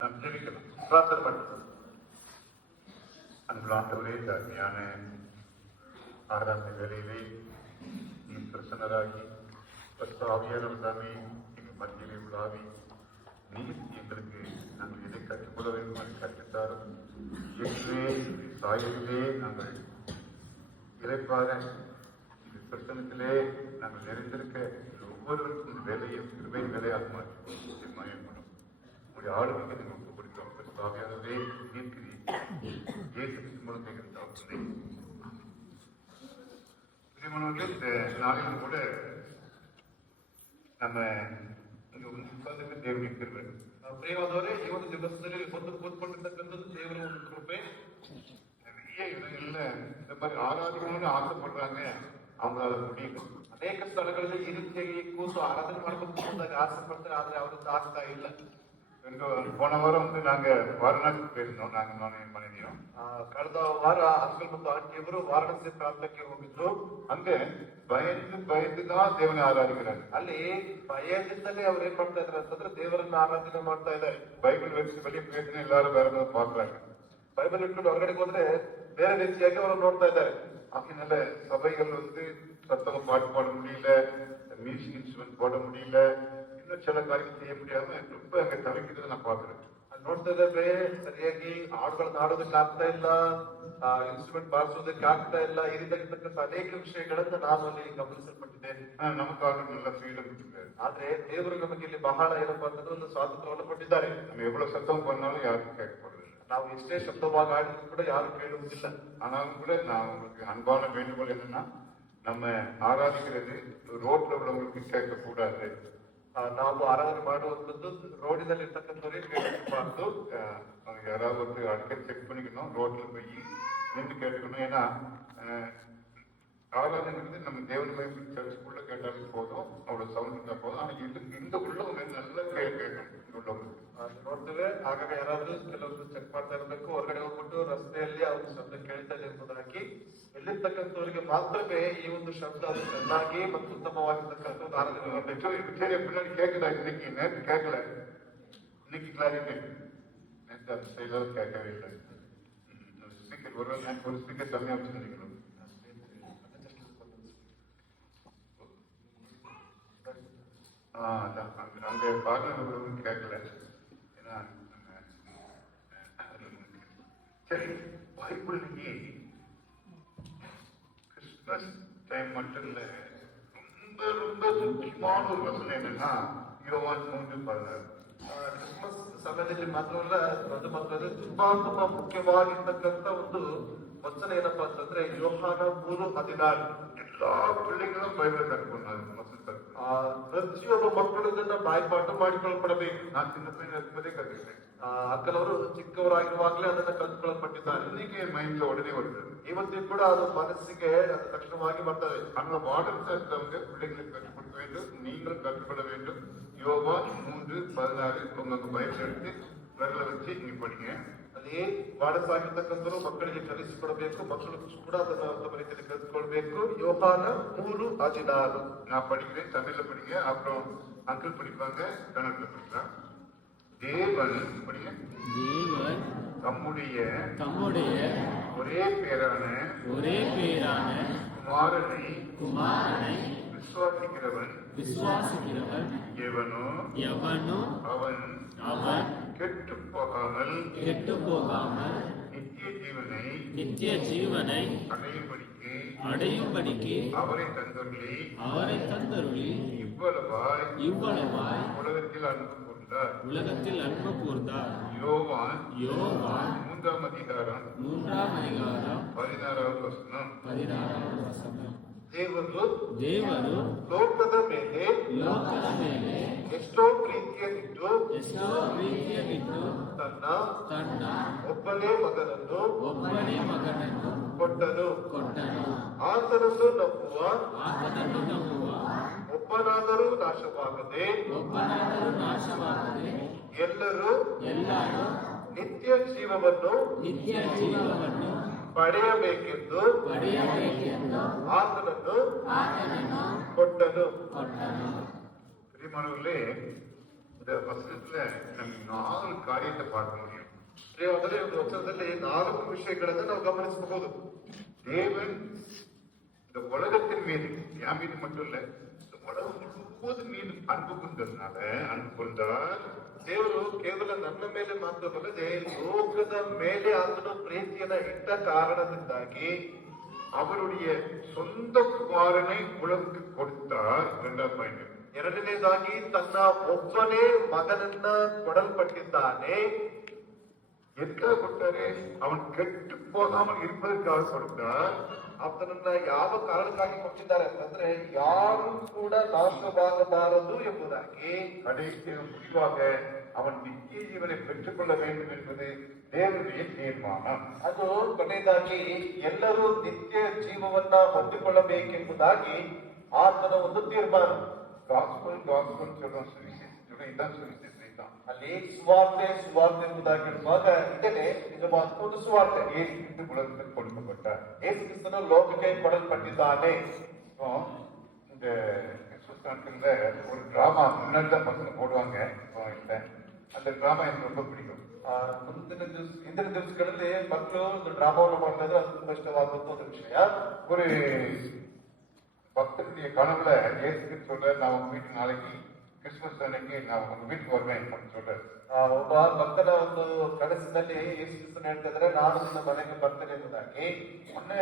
நாம் ஜெபிக்கலாம், பிரார்த்தனை பண்ணலாம். அன்புள்ள ஆண்டவரே, அருமையான ஆராதனை வேளையிலே நீ பிரசன்னராகி ஆவியானவர் தாமே எங்கள் மத்தியிலே உள்ளாவி நீர் எங்களுக்கு நாங்கள் எதை கற்றுக்கொள்ள வேண்டும் அதை கற்றுத்தாரும். இயேசுவே சாயலிலே நாங்கள் இறைப்பாக இந்த பிரசனத்திலே நாங்கள் நிறைந்திருக்க ஒவ்வொருவருக்கும் இந்த வேலையை கிருபையின் வேலையாக மாற்றி மயப்படும் உங்களுடைய ஆளுமைக்கு நீங்கள் ஒப்பு கொடுக்கிறோம். ஆவியானவரே நீர்க்கிறீர் மூலம் கேட்கிறேன். இந்த நாளிலும் கூட ನಮ್ಮ ಉತ್ಪಾದಕ ದೇವರಿಗೆ ಇರಬೇಕು. ಪ್ರಿಯವಾದವರೇ, ಈ ಒಂದು ದಿವಸದಲ್ಲಿ ಒಂದು ಕೂತ್ಕೊಂಡಿರ್ತಕ್ಕಂಥದ್ದು ದೇವರ ಒಂದು ಕೃಪೆ. ಎಲ್ಲ இந்த மாதிரி ஆராதனைன்னு ஆசைப்படுறாங்க, அவங்களால முடியும். ಅನೇಕ ಸ್ಥಳಗಳಲ್ಲಿ ಈ ರೀತಿಯಾಗಿ ಕೂತು ಆರಾಧನೆ ಮಾಡ್ಕೊಂಡು ಹೋದಾಗ ಆಸೆ ಪಡ್ತಾರೆ, ಆದ್ರೆ ಅವ್ರದ್ದು ಆಗ್ತಾ ಇಲ್ಲ. போன வாரம் நாங்க வாரணாசி பேசினோம். நானும் என் மனைவியும் ಕಳೆದ ವಾರ ಅಂಕಲ್ ಮತ್ತು ಆಂಟಿಯವರು ವಾರಣಾಸಿ ಪ್ರಾಂತಕ್ಕೆ ಹೋಗಿದ್ರು. ಹಂಗೆ பயந்துதான் தேவனை ஆராதிக்கிறாங்க. ಅಲ್ಲಿ ಭಯದಿಂದಲೇ ಅವ್ರು ಏನ್ ಮಾಡ್ತಾ ಇದಾರೆ ಅಂತಂದ್ರೆ ದೇವರನ್ನ ಆರಾಧನೆ ಮಾಡ್ತಾ ಇದ್ದಾರೆ. ಬೈಬಲ್ ವೆಚ್ಚ வெளியே பேசின எல்லாரும் வேற ஏதாவது பாக்குறாங்க. பைபிள் இட்டுட்டு ಹೊರಗಡೆಗೆ ಹೋದ್ರೆ ಬೇರೆ ರೀತಿಯಾಗಿ ಅವರು ನೋಡ್ತಾ ಇದ್ದಾರೆ. ஆகினால சபைகள் சத்தமா பாட்டு பாட முடியல, மியூசிக் இன்ஸ்ட்ருமெண்ட் போட முடியல, இன்னும் சில காரியம் செய்ய முடியாம ரொம்ப அங்க தவிக்கிறது நான் பாக்குறேன். ನೋಡ್ತಾ ಇದ್ರೆ ಸರಿಯಾಗಿ ಹಾಡುಗಳನ್ನ ಹಾಡೋದಕ್ಕೆ ಆಗ್ತಾ ಇಲ್ಲ, ಇನ್ಸ್ಟ್ರೂಮೆಂಟ್ ಬಾರಿಸೋದಕ್ಕೆ ಆಗ್ತಾ ಇಲ್ಲ. ಈ ರೀತಿಯಾಗಿರ್ತಕ್ಕಂಥ ಅನೇಕ ವಿಷಯಗಳನ್ನ ನಾನು ಅಲ್ಲಿ ಗಮನಿಸಲ್ಪಟ್ಟಿದ್ದೇನೆ. ನಮಗಾಗ ಎಲ್ಲ ಫ್ರೀಡಮ್ ಕೊಟ್ಟಿದ್ದಾರೆ. ಆದ್ರೆ ದೇವರು ನಮಗೆ ಇಲ್ಲಿ ಬಹಳ ಏನಪ್ಪಾ ಅಂತಂದ್ರೆ ಒಂದು ಸ್ವಾತಂತ್ರ್ಯವನ್ನು ಕೊಟ್ಟಿದ್ದಾರೆ. ನಾವು ಎவ்வளவு சத்தம் பண்ணாலும் யாரும் கேட்கப்படுறது. ನಾವು ಎಷ್ಟೇ ಶಬ್ದವಾಗಿ ಆಡಿದ್ರು ಕೂಡ ಯಾರು ಕೇಳುವುದಿಲ್ಲ. ஆனாலும் கூட நான் உங்களுக்கு அன்பான வேண்டுகோள் என்னன்னா, நம்ம ஆராதிக்கிறது ரோட்ல உள்ளவங்களுக்கு கேட்க கூடாது. ನಾವು ಆರಾಧನೆ ಮಾಡುವಂಥದ್ದು ರೋಡಿನಲ್ಲಿ ಇರ್ತಕ್ಕಂಥವ್ರಿಗೆ ಕೇಳಬಾರ್ದು. யாராவது அடிக்கடி செக் பண்ணிக்கணும், ரோட்ல போய் நின்று கேட்டுக்கணும். ஏன்னா ஆராதனைங்கிறது நம்ம தேவனுடைய சர்ச்சுக்குள்ள கேட்டாலும் போதும், அவரோட சவுண்ட் இருந்தா போதும். ஆனா இந்த உள்ளவங்க நல்லா கேட்கணும். உள்ளவங்க ನೋಡ್ತೇವೆ, ಆಗಾಗ ಯಾರಾದ್ರೂ ಕೆಲವರು ಚೆಕ್ ಮಾಡ್ತಾ ಇರಬೇಕು. ಹೊರಗಡೆ ಹೋಗ್ಬಿಟ್ಟು ರಸ್ತೆಯಲ್ಲಿ ಅವ್ರ ಶಬ್ದ ಕೇಳ್ತಾ ಇದೆ ಎಂಬುದಾಗಿ ಎಲ್ಲಿರ್ತಕ್ಕಂಥವರಿಗೆ ಮಾತ್ರವೇ ಈ ಒಂದು ಶಬ್ದ ಅದು ಚೆನ್ನಾಗಿ ಮತ್ತು ಉತ್ತಮವಾಗಿರ್ತಕ್ಕಂಥ ಒಂದು ಆರಾಧನೆ. பின்னாடி கேட்குதா? இன்னைக்கு நேற்று கேட்கல, இன்னைக்கு கிளாரிட்டி நேற்று அந்த சைடில் கேட்கவே இல்லை. ஸ்பீக்கர் ஒரு ஸ்பீக்கர் கம்மியாக வச்சுருந்தீங்களோ? அதான் அங்கே பார்க்க கேட்கல. ஏன்னா சரி, பைபிள்லயே கிறிஸ்துமஸ் டைம் மட்டும் இல்ல, ரொம்ப ரொம்ப முக்கியமான ஒரு வசனம் என்னன்னா யோவான் 3:16. ಕ್ರಿಸ್ಮಸ್ ಸಮಯದಲ್ಲಿ ಮಾತ್ರವಲ್ಲ, ಅದು ಮಾತ್ರ ತುಂಬಾ ತುಂಬಾ ಮುಖ್ಯವಾಗಿರ್ತಕ್ಕಂಥ ಒಂದು ವಚನ ಏನಪ್ಪಾ ಅಂತಂದ್ರೆ ಯೋಹಾನ 3:16. ಎಲ್ಲಾ பிள்ளைங்களும் ಬೈಬಲ್ ಕಟ್ಕೊಂಡಾಗ ಪ್ರತಿಯೊಬ್ಬ ಮಕ್ಕಳು ಇದನ್ನ ಬಾಯ್ಪಾಠ ಮಾಡಿಕೊಳ್ಳಲ್ಪಡಬೇಕು. ನಾನು ಚಿನ್ನ ಪೈನ ಇರ್ಬೋದೇ ಕಲಿತೇನೆ. ಅಕ್ಕನವರು ಚಿಕ್ಕವರಾಗಿರುವಾಗಲೇ ಅದನ್ನ ಕಲ್ತ್ಕೊಳ್ಳಲ್ಪಟ್ಟಿದ್ದಾರೆ. இன்னைக்கு மைண்ட்ல உடனே வருது. ಇವತ್ತಿಗೂ ಕೂಡ ಅದು ಮನಸ್ಸಿಗೆ ಅದು ತಕ್ಷಣವಾಗಿ ಬರ್ತದೆ. அந்த மாடல் இருக்கிறவங்க பிள்ளைங்களுக்கு கற்றுக் கொடுக்க வேண்டும், நீங்களும் கற்றுக்கொள்ள வேண்டும். யோவான் 3:16 உங்க பைபிள் எடுத்து விரல வச்சு நீங்க படிங்க. ಅಲ್ಲಿ ಬಾಡಸಾಗಿರ್ತಕ್ಕಂಥವ್ರು ಮಕ್ಕಳಿಗೆ ಕಲಿಸಿಕೊಡಬೇಕು, ಮಕ್ಕಳು ಕೂಡ ಅದನ್ನು ಉತ್ತಮ ರೀತಿಯಲ್ಲಿ ಕಲಿತುಕೊಳ್ಬೇಕು. ಯೋಹಾನ 3:16 நான் படிக்கிறேன், தமிழ்ல படிங்க, அப்புறம் அங்கிள் படிப்பாங்க, கன்னடத்துல படிக்கலாம். தேவன் படிங்க. தேவன் தம்முடைய ஒரே பேரான குமாரனை விசுவாசிக்கிறவன் எவனோ அவன் கெட்டு போகாமல் நித்திய ஜீவனை அடையும்படிக்கு அவரை தந்தருளி இவ்வளவாய் உலகத்தில் அன்பு கூர்ந்தார். யோவான் 3ஆம் அதிகாரம் 16வது வசனம். ದೇವರು ಲೋಕದ ಮೇಲೆ ಎಷ್ಟೋ ಪ್ರೀತಿಯನ್ನಿಟ್ಟು ತನ್ನ ಒಬ್ಬನೇ ಮಗನನ್ನು ಕೊಟ್ಟನು. ಆತನನ್ನು ನಂಬುವ ಒಬ್ಬನಾದರೂ ನಾಶವಾಗದೆ ಎಲ್ಲರೂ ನಿತ್ಯ ಜೀವವನ್ನು ಪಡೆಯಬೇಕೆಂದು ಆತನನ್ನು ಕೊಟ್ಟನು. ಪ್ರಿಯಮಾನವರೇ, இந்த வசனத்துல நம்ம 4 காரியத்தை பார்க்க முடியும். ಪ್ರಿಯವಾದರೆ ಒಂದು ವಚನದಲ್ಲಿ 4 ವಿಷಯಗಳನ್ನು ನಾವು ಗಮನಿಸಬಹುದು. தேவன் இந்த உலகத்தின் மீது என் மீது மட்டும் இல்ல, இந்த உலகம் முழுவதும் மீது அன்பு கொண்டதுனால அன்பு கொண்டார். ದೇವರು ಕೇವಲ ನನ್ನ ಮೇಲೆ ಮಾತ್ರವಲ್ಲದೆ ಲೋಕದ ಮೇಲೆ ಆತನು ಪ್ರೀತಿಯನ್ನ ಇಟ್ಟ ಕಾರಣದಿಂದಾಗಿ அவருடைய சொந்த குமாரனை உலகுக்கு கொடுத்தார். 2வது பாயிண்ட். ಎರಡನೇದಾಗಿ ತನ್ನ ಒಬ್ಬನೇ ಮಗನನ್ನ ಕೊಡಲ್ಪಟ್ಟಿದ್ದಾನೆ. எதுக்காக கொடுத்தாரு? அவன் கெட்டு போகாமல் இருப்பதற்காக கொடுத்தார். ಆತನನ್ನ ಯಾವ ಕಾರಣಕ್ಕಾಗಿ ಕೊಟ್ಟಿದ್ದಾರೆ ಅಂತಂದ್ರೆ ಯಾರು ಕೂಡ ನಾಶವಾಗಬಾರದು ಎಂಬುದಾಗಿ, கடைசியாக முடிவாக அவன் நித்திய ஜீவனை பெற்றுக் கொள்ள வேண்டும் என்பது தேவனுடைய தீர்மானம். ಅದು ಕೊನೆಯದಾಗಿ ಎಲ್ಲರೂ ನಿತ್ಯ ಜೀವವನ್ನ ಹೊಂದಿಕೊಳ್ಳಬೇಕೆಂಬುದಾಗಿ ಆತನ ಒಂದು ತೀರ್ಮಾನ. காஸ்பல் சொல்றோம், சுவிசேஷம் இதான் சுவிசேஷம் தான். ಅಲ್ಲಿ ಸುವಾರ್ತೆ ಎಂಬುದಾಗಿ ಹೇಳುವಾಗ ಇದನ್ನೇ ನಿಜವಾದ ಒಂದು ಸುವಾರ್ತೆ. இயேசு உலகத்துக்கு கொடுக்கப்பட்டார். ಯೇಸು ಕ್ರಿಸ್ತನು ಲೋಕಕ್ಕೆ ಕೊಡಲ್ಪಟ್ಟಿದ್ದಾನೆ. இந்த கிறிஸ்துமஸ் நாட்கள்ல ஒரு டிராமா முன்னாடி தான் பசங்க போடுவாங்க, இல்லை அந்த டிராமா எனக்கு ரொம்ப பிடிக்கும். ಹಿಂದಿನ ದಿವಸಗಳಲ್ಲಿ ಮಕ್ಕಳು ಒಂದು ಡ್ರಾಮಾವನ್ನು ಮಾಡ್ತಾ ಇದ್ರು. ಅದು ತುಂಬಾ ಇಷ್ಟವಾದಂತ ಒಂದು ವಿಷಯ. ஒரு பக்தனுடைய கனவுல இயேசுக்கு சொல்ற, நான் உங்க வீட்டு நாளைக்கு கிறிஸ்துமஸ் அன்னைக்கு நான் உங்க வீட்டுக்கு வருவேன் அப்படின்னு சொல்றாரு. ಒಬ್ಬ ಭಕ್ತನ ಒಂದು ಕನಸಿನಲ್ಲಿ ಯೇಸು ಕ್ರಿಸ್ತನು ಹೇಳ್ತಾ ಇದ್ರೆ, ನಾನು ನಿನ್ನ ಮನೆಗೆ ಬರ್ತೇನೆ ಎಂಬುದಾಗಿ. ಮೊನ್ನೆ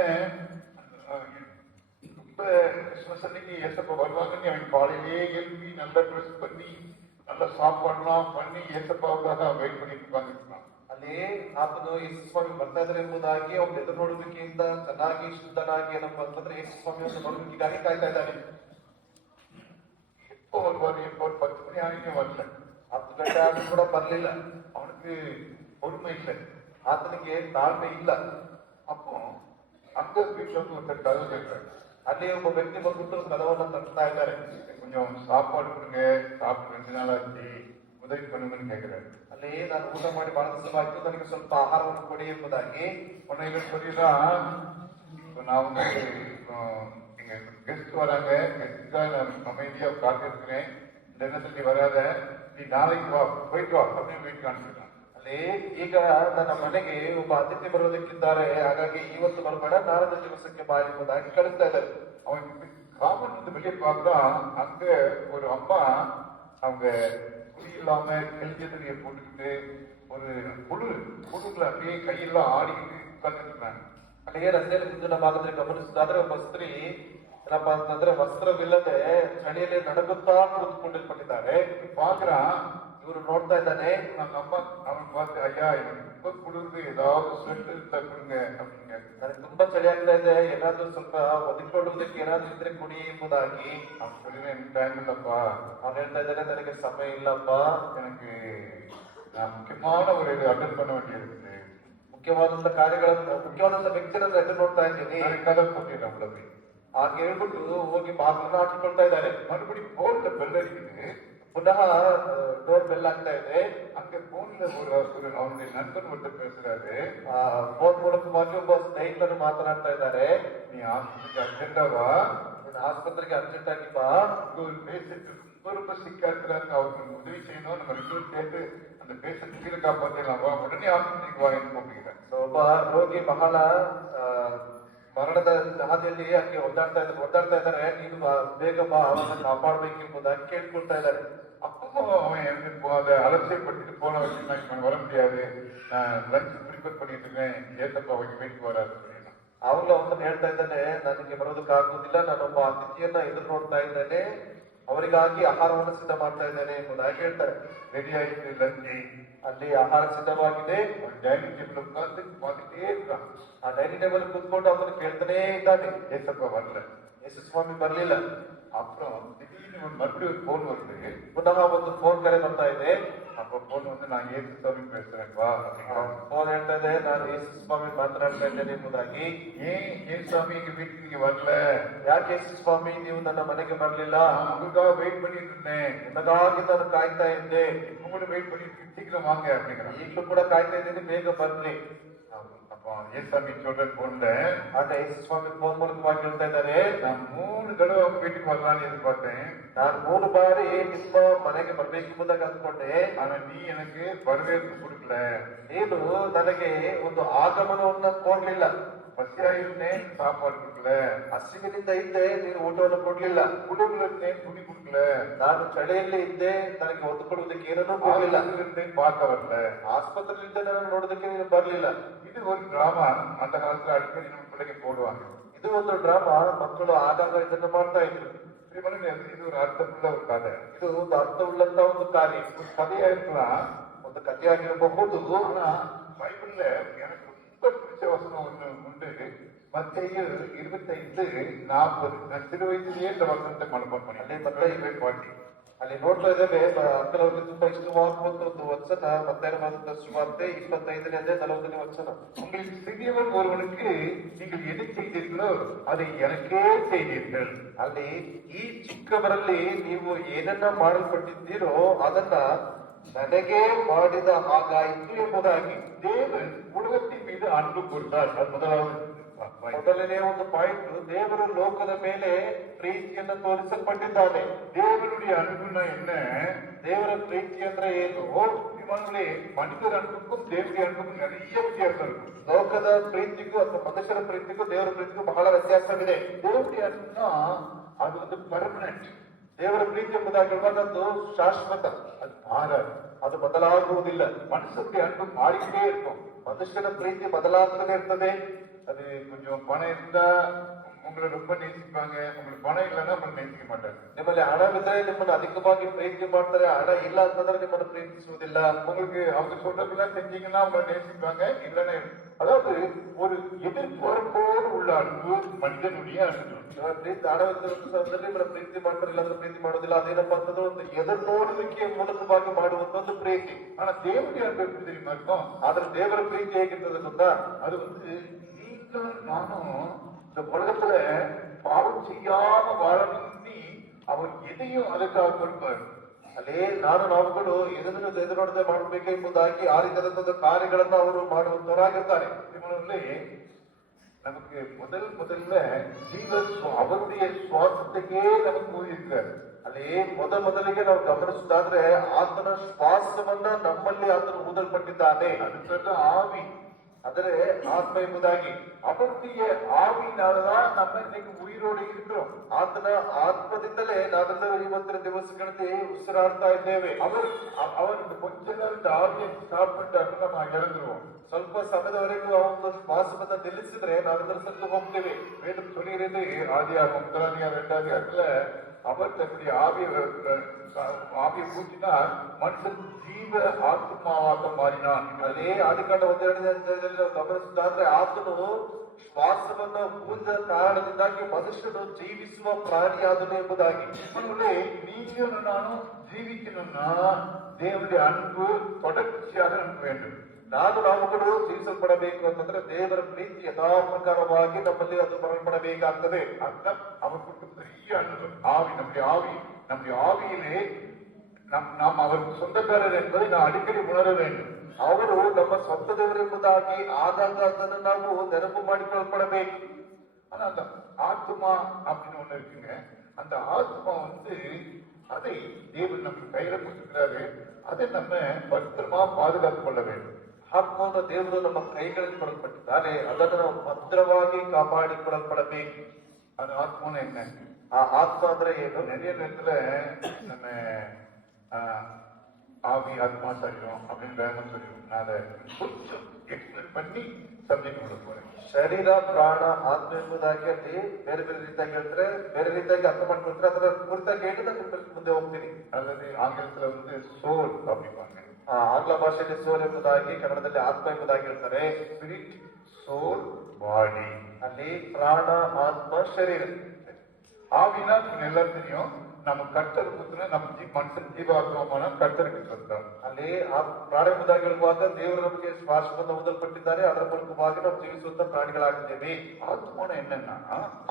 ரொம்ப கிறிஸ்துமஸ் அன்னைக்கு ஏசப்பா வருவாங்கன்னு அவன் காலையிலேயே எழுப்பி நல்லா ட்ரெஸ் பண்ணி நல்ல சாப்பாடுலாம் பண்ணி ஏசப்பாவுக்காக வெயிட் பண்ணிட்டு உட்காந்துருக்கான். ಅಲ್ಲಿ ಆತನು ಯೇಸು ಸ್ವಾಮಿ ಬರ್ತಾ ಇದ್ದಾರೆ ಎಂಬುದಾಗಿ ಅವ್ನು ಎದುರು ನೋಡುವಿಕೆಯಿಂದ ಚೆನ್ನಾಗಿ ಶುದ್ಧನಾಗಿ ಏನಪ್ಪ ಅಂತಂದ್ರೆ ಯೇಸು ಸ್ವಾಮಿ ಒಂದು ನೋಡುವಿಕೆಗಾಗಿ ಕಾಯ್ತಾ ಇದ್ದಾನೆ. எப்போ வருவாரு? எப்போ 10 மணி ஆகியும் வரல. 10 ಗಂಟೆ ಆದ್ರೂ ಕೂಡ ಬರ್ಲಿಲ್ಲ. அவனுக்கு பொறுமை இல்லை, ಆತನಿಗೆ ತಾಳ್ಮೆ ಇಲ್ಲ. அப்போ அந்த வீட்டுல வந்து ஒருத்தர் கதவு கேட்கிறாரு. ಅಲ್ಲಿ ಒಬ್ಬ ವ್ಯಕ್ತಿ ಬಂದ್ಬಿಟ್ಟು ಕದವನ್ನ ತಟ್ತಾ ಇದ್ದಾರೆ. கொஞ்சம் சாப்பாடு கொடுங்க, சாப்பிட்டு 2 நாள் ஆச்சு, உதவி பண்ணுங்கன்னு கேட்கிறாரு. ಅಲ್ಲಿ ನಾನು ಊಟ ಮಾಡಿ ಬಹಳ ದಿವಸವಾಯ್ತು, ನನಗೆ ಸ್ವಲ್ಪ ಆಹಾರವನ್ನು ಕೊಡಿ ಎಂಬುದಾಗಿ. உன்னை இவர் சொல்லிதான், நான் வந்து நீங்க கெஸ்ட் வராங்க, கெஸ்ட்டுக்காக நான் அமைதியா காத்திருக்கிறேன், இந்த நேரத்தில் நீ வராத, நீ நாளைக்கு வா, போயிட்டு வா அப்படின்னு வீட்டுக்கு அனுப்பிட்டான். ಅಲ್ಲಿ ಈಗ ನನ್ನ ಮನೆಗೆ ಒಬ್ಬ ಅತಿಥಿ ಬರೋದಕ್ಕಿದ್ದಾರೆ, ಹಾಗಾಗಿ ಇವತ್ತು ಬರಬೇಡ, ನಾಳಿನ ದಿವಸಕ್ಕೆ ಬಾ ಎಂಬುದಾಗಿ ಕಳಿಸ್ತಾ ಇದ್ದಾರೆ. அவன் காமன் வந்து வெளியே பார்த்தா அங்க ஒரு அம்மா அவங்க குடியில்லாம கெல்ஜதிரியை போட்டுக்கிட்டு ஒரு குழுல அப்படியே கையெல்லாம் ஆடிக்கிட்டு உட்காந்துருக்காங்க. ಅಲ್ಲಿಗೆ ರಸ್ತೆಯಲ್ಲಿ ಮುಂದಿನ ಭಾಗದಲ್ಲಿ ಗಮನಿಸಿದಾದ್ರೆ ಒಬ್ಬ ಸ್ತ್ರೀ ಏನಪ್ಪಾ ಅಂತಂದ್ರೆ ವಸ್ತ್ರವಿಲ್ಲದೆ ಚಳಿಯಲ್ಲಿ ನಡಗುತ್ತಾ ಕೂತ್ಕೊಂಡಿರ್ಕೊಂಡಿದ್ದಾರೆ. பாக்குறான், ಇವರು ನೋಡ್ತಾ ಇದ್ದಾನೆ. நம்ம அம்மா அவன் பார்த்து, ஐயா எனக்கு ரொம்ப குளிர்ந்து ஏதாவது ஸ்வெட்டர் இருந்தா கொடுங்க அப்படின்னு. ನನಗೆ ತುಂಬಾ ಚಳಿ ಆಗ್ತಾ ಇದೆ, ಏನಾದ್ರೂ ಸ್ವಲ್ಪ ಒದಿಕೊಳ್ಳುವುದಕ್ಕೆ ಏನಾದ್ರೂ ಇದ್ರೆ ಕೊಡಿ ಎಂಬುದಾಗಿ. அவன் சொல்லுவேன், எனக்கு டைம் இல்லப்பா, ಅವ್ನು ಹೇಳ್ತಾ ಇದ್ದಾನೆ, ನನಗೆ ಸಮಯ ಇಲ್ಲಪ್ಪ, எனக்கு நான் முக்கியமான ஒரு இது அட்டென்ட் பண்ண வேண்டியிருக்கு, ಮುಖ್ಯವಾದಂತ ಕಾರ್ಯಗಳನ್ನು ಮುಖ್ಯವಾದಂತ ವ್ಯಕ್ತಿಗಳನ್ನು ಎದುರು ನೋಡ್ತಾ ಇದ್ದೀನಿ, கதை போட்டிடுறேன் உள்ள போய். ಹಾಗೆ ಹೇಳ್ಬಿಟ್ಟು ಹೋಗಿ ಬಾಗಿಲನ್ನ ಹಾಕಿಕೊಳ್ತಾ ಇದ್ದಾರೆ. மறுபடியும் போன்ல பெல் அடிக்குது, ಪುನಃ ಡೋರ್ ಬೆಲ್ ಆಗ್ತಾ ಇದೆ. அங்க போன்ல ஒரு அவனுடைய நண்பன் ஒருத்தர் பேசுறாரு. ಫೋನ್ ಮೂಲಕವಾಗಿ ಒಬ್ಬ ಸ್ನೇಹಿತರು ಮಾತನಾಡ್ತಾ ಇದ್ದಾರೆ. நீ ஆஸ்பத்திரிக்கு அர்ஜென்டாவா, ಆಸ್ಪತ್ರೆಗೆ ಅರ್ಜೆಂಟ್ ಆಗಿ ಬಾ, ஒரு பேஷண்ட் ரொம்ப சிக்கா இருக்கிறாரு, அவருக்கு உதவி செய்யணும், நம்ம 2 பேரும் சேர்த்து அந்த பேஷண்ட் கீழே காப்பாற்றலாம், உடனே ஆஸ்பத்திரிக்கு வா என்று கூப்பிடுகிறேன். ಒಬ್ಬ ರೋಗಿ ಬಹಳ ಮರಣದ ಹಾದಿಯಲ್ಲಿ ಆಕೆ ಒದ್ದಾಡ್ತಾ ಇದ್ದಾರೆ, ನೀನು ಬೇಗ ಬಾ, ಅವನ್ನ ಕಾಪಾಡಬೇಕೆಂಬುದಾಗಿ ಕೇಳ್ಕೊಳ್ತಾ ಇದ್ದಾರೆ. அப்போ அவன் எனக்கு அதை அலட்சியப்படுத்திட்டு போன வச்சு நான் வர முடியாது, நான் லஞ்ச் ப்ரிப்பேர் பண்ணிட்டு இருக்கேன், ஏத்தப்பா அவங்க வீட்டுக்கு வராது அப்படின்னா. ಅವಾಗಲೂ ಅವನು ಹೇಳ್ತಾ ಇದ್ದಾನೆ, ನನಗೆ ಬರೋದಕ್ಕಾಗುವುದಿಲ್ಲ, ನಾನೊಬ್ಬ ಅತಿಥಿಯನ್ನ ಎದುರು ನೋಡ್ತಾ ಇದ್ದೇನೆ, ಅವರಿಗಾಗಿ ಆಹಾರವನ್ನು ಸಿದ್ಧ ಮಾಡ್ತಾ ಇದ್ದೇನೆ ಎಂಬುದಾಗಿ ಹೇಳ್ತಾರೆ. ரெடி ஆயிடுச்சு லஞ்சு, ಅಲ್ಲಿ ಆಹಾರ ಸಿದ್ಧವಾಗಿದೆ. டைனிங் டேபிள் உட்காந்து பார்த்துட்டே இருக்கான். ಆ ಡೈನಿಂಗ್ ಟೇಬಲ್ ಕೂತ್ಕೊಂಡು ಅವನು ಕೇಳ್ತಾನೇ ಇದ್ದಾನೆ. ஏசப்பா வரல, ಯೇಸು ಸ್ವಾಮಿ ಬರ್ಲಿಲ್ಲ. அப்புறம் திடீர்னு மறுபடியும் ஃபோன் வருது, ಪುನಃ ಒಂದು ಫೋನ್ ಕರೆ ಬರ್ತಾ ಇದೆ. அப்போ ஃபோன் வந்து நான் ஏசு சாமி பேசுறேன்ப்பா அப்படின்னா. ಫೋನ್ ಹೇಳ್ತಾ ಇದೆ, ನಾನು ಯೇಸು ಸ್ವಾಮಿ ಮಾತನಾಡ್ತಾ ಇದ್ದೇನೆ ಎಂಬುದಾಗಿ. ஏன் ஏசு சாமி எங்க வீட்டுக்கு நீங்க வரல, ಯಾಕೆ ಯೇಸು ಸ್ವಾಮಿ ನೀವು ನನ್ನ ಮನೆಗೆ ಬರ್ಲಿಲ್ಲ, நான் உங்களுக்காக வெயிட் பண்ணிட்டு இருந்தேன், ನಿಮಗಾಗಿ ನಾನು ಕಾಯ್ತಾ ಇದ್ದೆ, உங்களும் வெயிட் பண்ணிட்டு சீக்கிரம் வாங்க அப்படிங்கிறான். ಈಗಲೂ ಕೂಡ ಕಾಯ್ತಾ ಇದ್ದೀನಿ, ಬೇಗ ಬರ್ಲಿ. அப்போ ஏசாமி சொல்ற போன்ல, ಆಗ ಯೇಸು ಸ್ವಾಮಿ ಫೋನ್ ಮೂಲಕವಾಗಿ ಹೇಳ್ತಾ ಇದ್ದಾರೆ, நான் 3 தடவை அவங்க வீட்டுக்கு வரலான்னு எதிர்பார்த்தேன், ನಾನು 3 ಬಾರಿ ನಿಮ್ಮ ಮನೆಗೆ ಬರ್ಬೇಕೆಂಬುದಾಗಿ ಅಂದ್ಕೊಂಡೆ. ஆனா நீ எனக்கு வரவேற்பு கொடுக்கல. ನೀನು ನನಗೆ ಒಂದು ಆಗಮನವನ್ನ ಕೊಡ್ಲಿಲ್ಲ. பசியாயிருந்தேன், சாப்பாடு கொடுக்கல. ಹಸಿವಿನಿಂದ ಇದ್ದೆ, ನೀನು ಊಟವನ್ನು ಕೊಡ್ಲಿಲ್ಲ. குளிர்ல இருந்தேன், துணி கொடுக்கல. ನಾನು ಚಳಿಯಲ್ಲಿ ಇದ್ದೆ, ನನಗೆ ಒತ್ತು ಕೊಡುವುದಕ್ಕೆ ಏನನ್ನೂ ಕೊಡ್ಲಿಲ್ಲ. இருந்தேன், பார்க்க வரல. ಆಸ್ಪತ್ರೆಯಿಂದ ನಾನು ನೋಡೋದಕ್ಕೆ ನೀನು ಬರ್ಲಿಲ್ಲ. இது ஒரு டிராமா. அந்த காலத்துல அடிக்கடி நம்ம பிள்ளைங்க போடுவாங்க. ಇದು ಒಂದು ಡ್ರಾಮಾ, ಮಕ್ಕಳು ಆಗಾಗ ಇದನ್ನು ಮಾಡ್ತಾ ಇದ್ರು. இது ஒரு அர்த்தமுள்ள ஒரு கதை. ಇದು ಒಂದು ಅರ್ಥವುಳ್ಳಂತ ಒಂದು ಕಾರ್ಯ. ஒரு கதையா இருக்கலாம், ಒಂದು ಕಥೆಯಾಗಿರಬಹುದು. ஆனா பைபிள்ல எனக்கு ரொம்ப பிடிச்ச வசனம் ஒண்ணு உண்டு. மத்தேயு 25:40. நான் சிறு வயசுலயே இந்த வசனத்தை மனப்பாடம் பண்ணி ಮತ್ತೆ பாட்டி ಅಲ್ಲಿ ನೋಡ್ತಾ ಇದ್ದೇವೆ. ಅಂಕಲವರಿಗೆ ತುಂಬಾ ಇಷ್ಟವಾಗುವಂತ ಒಂದು ವಚನ, ಮತ್ತಾಯ ಸುವಾರ್ತೆ 25ನೇ ಅಧ್ಯಾಯ 40ನೇ ವಚನ. உங்களுக்கு சிறியவன் ஒருவனுக்கு நீங்கள் எது செய்தீர்களோ அதை எனக்கே செய்தீர்கள். ಅಲ್ಲಿ ಈ ಚಿಕ್ಕವರಲ್ಲಿ ನೀವು ಏನನ್ನ ಮಾಡಲ್ಪಟ್ಟಿದ್ದೀರೋ ಅದನ್ನ ನನಗೆ ಮಾಡಿದ ಹಾಗಾಯಿತು ಎಂಬುದಾಗಿ. தேவன் உலகத்தின் மீது அன்பு கூர்ந்தார். அது முதலாவது. ಮೊದಲನೇ ಒಂದು ಪಾಯಿಂಟ್, ದೇವರು ಲೋಕದ ಮೇಲೆ ಪ್ರೀತಿಯನ್ನು ತೋರಿಸಲ್ಪಟ್ಟಿದ್ದಾನೆ. தேவனுடைய அன்புனா என்ன? ದೇವರ ಪ್ರೀತಿ ಅಂದ್ರೆ ಏನು? இவங்களே மனிதர் அன்புக்கும் தேவனுடைய அன்புக்கும் நிறைய வித்தியாசம் இருக்கும். ಲೋಕದ ಪ್ರೀತಿಗೂ ಅಥವಾ ಮನುಷ್ಯರ ಪ್ರೀತಿಗೂ ದೇವರ ಪ್ರೀತಿಗೂ ಬಹಳ ವ್ಯತ್ಯಾಸವಿದೆ. தேவனுடைய அன்புனா அது வந்து ಪರ್ಮನೆಂಟ್. ದೇವರ ಪ್ರೀತಿ ಎಂಬುದಾಗಿರುವಂತದ್ದು ಶಾಶ್ವತ, அது மாறாது, ಅದು ಬದಲಾಗುವುದಿಲ್ಲ. மனுஷனுடைய அன்பு மாறிக்கிட்டே இருக்கும். ಮನುಷ್ಯನ ಪ್ರೀತಿ ಬದಲಾಗ್ತಾನೆ ಇರ್ತದೆ. அது கொஞ்சம் பணம் இருந்தா உங்களை ரொம்ப நேசிப்பாங்க, உங்களுக்கு பணம் இல்லைன்னா உங்களை நேசிக்க மாட்டாங்க. ನಿಮ್ಮಲ್ಲಿ ಹಣವಿದ್ರೆ ನಿಮ್ಮನ್ನು ಅಧಿಕವಾಗಿ ಪ್ರೀತಿ ಮಾಡ್ತಾರೆ, ಹಣ ಇಲ್ಲ ಅಂತಂದ್ರೆ ನಿಮ್ಮನ್ನು ಪ್ರೀತಿಸುವುದಿಲ್ಲ. உங்களுக்கு அவங்க சொல்றதெல்லாம் செஞ்சீங்கன்னா உங்களை நேசிப்பாங்க, இல்லைன்னா அதாவது ஒரு எதிர்பார்ப்போடு உள்ள அன்பு மனிதனுடைய அன்பு. ಪ್ರೀತಿ ಹಣವಿದ್ದ ಸಂದರ್ಭದಲ್ಲಿ ನಿಮ್ಮನ್ನು ಪ್ರೀತಿ ಮಾಡ್ತಾರೆ, ಇಲ್ಲಾಂದ್ರೆ ಪ್ರೀತಿ ಮಾಡೋದಿಲ್ಲ. ಅದೇನಪ್ಪ ಅಂತಂದ್ರೆ ಒಂದು ಎದುರು ನೋಡುವಿಕೆ ಮೂಲಕವಾಗಿ ಮಾಡುವಂತ ಒಂದು ಪ್ರೀತಿ. ஆனா தேவனுடைய அன்பு எப்படி தெரியுமா இருக்கும்? ಆದ್ರೆ ದೇವರ ಪ್ರೀತಿ ಹೇಗಿರ್ತದೆ ಗೊತ್ತಾ? அது வந்து நீங்களும் நானும் இந்த உலகத்துல பாவம் செய்யாம வாழணும்னு அவர் எதையும் அதுக்காக கொடுப்பார். ಅಲ್ಲಿ ನಾವುಗಳು ಎದುರು ಎದುರುನೋಡದೆ ಮಾಡಬೇಕೆಂಬುದಾಗಿ ಆ ರೀತಿಯಾದಂತಹ ಕಾರ್ಯಗಳನ್ನ ಅವರು ಮಾಡುವಂತವರಾಗಿರ್ತಾರೆ. இவனுள்ளே நமக்கு முதல்ல ஜீவன் அவருடைய சுவாசத்தையே நமக்கு ஊதியிருக்கிறார். ಅಲ್ಲಿ ಮೊದಲಿಗೆ ನಾವು ಗಮನಿಸುವುದಾದ್ರೆ ಆತನ ಶ್ವಾಸವನ್ನ ನಮ್ಮಲ್ಲಿ ಆತನು ಊದಲ್ಪಟ್ಟಿದ್ದಾನೆ. அடுத்தது ஆவி. ಆದರೆ ಆತ್ಮ ಎಂಬುದಾಗಿ அவருடைய ஆவியினாலதான் நம்ம இன்னைக்கு உயிரோடு இருக்கிறோம். ಆತನ ಆತ್ಮದಿಂದಲೇ ನಾವೆಲ್ಲರೂ ಇವತ್ತಿನ ದಿವಸಗಳಲ್ಲಿ ಉಸಿರಾಡ್ತಾ ಇದ್ದೇವೆ. அவர் கொஞ்ச நேரம் இந்த ஆவியை சாப்பிட்டு நம்ம இறந்துருவோம். ಸ್ವಲ್ಪ ಸಮಯದವರೆಗೂ ಆ ಒಂದು ಶ್ವಾಸವನ್ನ ನಿಲ್ಲಿಸಿದ್ರೆ ನಾವೆಲ್ಲರೂ ಸತ್ತು ಹೋಗ್ತೇವೆ. வேதம் சொல்லுகிறது ஆதியாகமம் 1:2 அவர் தன்னுடைய ஆவியை ஊற்றினார், மனுஷன் ஜீவ ஆத்மாவாக மாறினான். ಅದೇ ಆದಿಕಾಂಡ 1:2ನೇ ಅಧ್ಯಾಯದಲ್ಲಿ ನಾವು ಗಮನಿಸಿದಾದ್ರೆ ಆತನು ಶ್ವಾಸವನ್ನ ಊದಿದ ಕಾರಣದಿಂದಾಗಿ ಮನುಷ್ಯನು ಜೀವಿಸುವ ಪ್ರಾಣಿಯಾದನು ಎಂಬುದಾಗಿ. நீங்களும் நானும் ஜீவிக்கணும்னா தேவனுடைய அன்பு தொடர்ச்சியாக நமக்கு வேண்டும். ನಾವುಗಳು ಜೀವಿಸಲ್ಪಡಬೇಕು ಅಂತಂದ್ರೆ ದೇವರ ಪ್ರೀತಿ ಯಥಾ ಪ್ರಕಾರವಾಗಿ ನಮ್ಮಲ್ಲಿ ಅದು ಬರಲ್ಪಡಬೇಕಾಗ್ತದೆ. அதுதான் அவர் கொடுத்த பெரிய அன்பு. நம்முடைய ஆவியிலே நாம் அவருக்கு சொந்தக்காரர் என்பதை நான் அடிக்கடி உணர வேண்டும். ಅವರು ನಮ್ಮ ಸ್ವಂತ ದೇವರೆಂಬುದಾಗಿ ಆಗಾಗ ಅದನ್ನು ನಾವು ನೆನಪು ಮಾಡಿಕೊಳ್ಳಲ್ಪಡಬೇಕು. ஆனா அந்த ஆத்மா அப்படின்னு ஒண்ணு இருக்குங்க. அந்த ஆத்மா வந்து அதை தேவன் நமக்கு கையில கொடுத்திருக்கிறாரு. அதை நம்ம பத்திரமா பாதுகாத்துக் கொள்ள வேண்டும். ಆತ್ಮವನ್ನು ದೇವರು ನಮ್ಮ ಕೈಗಳಲ್ಲಿ ಕೊಡಲ್ಪಟ್ಟಿದ್ದಾರೆ, ಅದನ್ನು ನಾವು ಭದ್ರವಾಗಿ ಕಾಪಾಡಿಕೊಳ್ಳಲ್ಪಡಬೇಕು. அது ஆத்மான்னு என்ன? ಆ ಆತ್ಮ ಅಂದ್ರೆ ಏನು? நிறைய நேரத்துல நம்ம ஆவி ஆத்மா சரீரம் அப்படின்னு வேகமா சொல்லிடுவோம். நான் அதை கொஞ்சம் எக்ஸ்பிளைன் பண்ணி சப்ஜெக்ட் கொண்டு போறேன். ಶರೀರ, ಪ್ರಾಣ, ಆತ್ಮ ಎಂಬುದಾಗಿ ಅಲ್ಲಿ ಬೇರೆ ಬೇರೆ ರೀತಿಯಾಗಿ ಹೇಳ್ತಾರೆ, ಬೇರೆ ರೀತಿಯಾಗಿ ಅರ್ಥ ಮಾಡ್ಕೊಳ್ತಾರೆ. ಅದರ ಕುರಿತಾಗಿ ಹೇಳಿ ನಾನು ಮುಂದೆ ಹೋಗ್ತೀನಿ. அல்லது ஆங்கிலத்துல வந்து சோல் அப்படிப்பாங்க. ಆಂಗ್ಲ ಭಾಷೆಯಲ್ಲಿ ಸೋಲ್ ಎಂಬುದಾಗಿ, ಕನ್ನಡದಲ್ಲಿ ಆತ್ಮ ಎಂಬುದಾಗಿ ಹೇಳ್ತಾರೆ. ಸ್ಪಿರಿಟ್, சோல், பாடி. ಅಲ್ಲಿ ಪ್ರಾಣ, ಆತ್ಮ, ಶರೀರ. ஆவினா எல்லாரும் தெரியும். நம்ம கர்த்தர் புத்திர நம்ம மனுஷன் ಜೀವಾತ್ಮமான ಕರ್ತರಿಗೆ சொந்தம். ಅಲ್ಲಿ ಪ್ರಾಣ ಎಂಬುದಾಗಿ ಹೇಳುವಾಗ ದೇವರು ನಮಗೆ ಶ್ವಾಸವನ್ನು ಓದಲ್ಪಟ್ಟಿದ್ದಾರೆ, ಅದರ ಮೂಲಕವಾಗಿ ನಾವು ಜೀವಿಸುವಂತ ಪ್ರಾಣಿಗಳಾಗಿದ್ದೇವೆ. ஆத்மான என்னன்னா,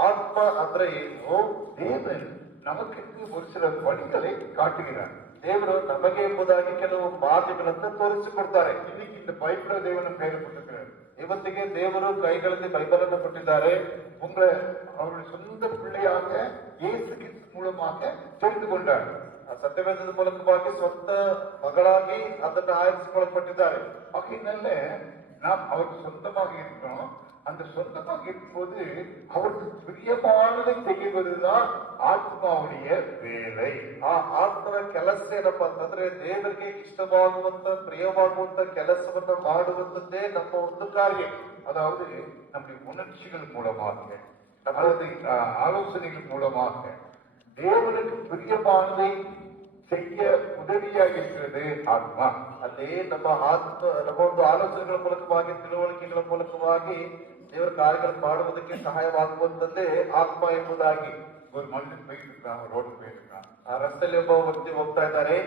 ಆತ್ಮ ಅಂದ್ರೆ ಏನು? தேவன் நமக்கு ஒரு சில வழிகளை காட்டுகிறார். ದೇವರು ನಮಗೆ ಎಂಬುದಾಗಿ ಕೆಲವು ಮಾರ್ಗಗಳನ್ನು ತೋರಿಸಿಕೊಡ್ತಾರೆ. இன்னைக்கு இந்த பைபிள் தேவன் பெயர் கொடுத்திருக்கிறார். ಇವತ್ತಿಗೆ ದೇವರು ಕೈಗಳಲ್ಲಿ ಬೈಬಲ್ ಅನ್ನು ಕೊಟ್ಟಿದ್ದಾರೆ. உங்களை அவருடைய சொந்த பிள்ளையாக இயேசு கிறிஸ்து மூலமாக தெரிந்து கொண்டார். ಆ ಸತ್ಯವೇದದ ಮೂಲಕವಾಗಿ ಸ್ವಂತ ಮಗಳಾಗಿ ಅದನ್ನು ಆರಿಸಿಕೊಳ್ಳಲ್ಪಟ್ಟಿದ್ದಾರೆ. ஆகையினால நாம் அவருக்கு சொந்தமாக இருக்கிறோம். அந்த சொந்தமாக இருக்கும்போது அவருக்கு பிரியமானதை செய்வதுதான் ಆತ್ಮಾவுடைய வேலை. ಆ ಆತ್ಮನ ಕೆಲಸ ಏನಪ್ಪಾ ಅಂತಂದ್ರೆ ದೇವರಿಗೆ ಇಷ್ಟವಾಗುವಂತ ಪ್ರಿಯವಾಗುವಂತ ಕೆಲಸವನ್ನ ಮಾಡುವಂತದ್ದೇ ನಮ್ಮ ಒಂದು ಕಾರ್ಯ. அதாவது நம்முடைய உணர்ச்சிகள் மூலமாக அல்லது ஆலோசனைகள் மூலமாக தேவனுக்கு பிரியமானதை செய்ய உதவியாக இருக்கிறது ஆத்மா. ಅಲ್ಲಿ ನಮ್ಮ ಒಂದು ಆಲೋಚನೆಗಳ ಮೂಲಕವಾಗಿ ತಿಳುವಳಿಕೆಗಳ ಮೂಲಕವಾಗಿ ದೇವರ ಕಾರ್ಯಗಳನ್ನು ಮಾಡುವುದಕ್ಕೆ ಸಹಾಯವಾಗುವಂತದ್ದೇ ಆತ್ಮ ಎಂಬುದಾಗಿ. ஒரு மனுஷன் போயிட்டு இருக்கான், ரோடு போயிட்டு இருக்கான். ಆ ರಸ್ತೆಯಲ್ಲಿ ಒಬ್ಬ ವ್ಯಕ್ತಿ ಹೋಗ್ತಾ ಇದ್ದಾರೆ.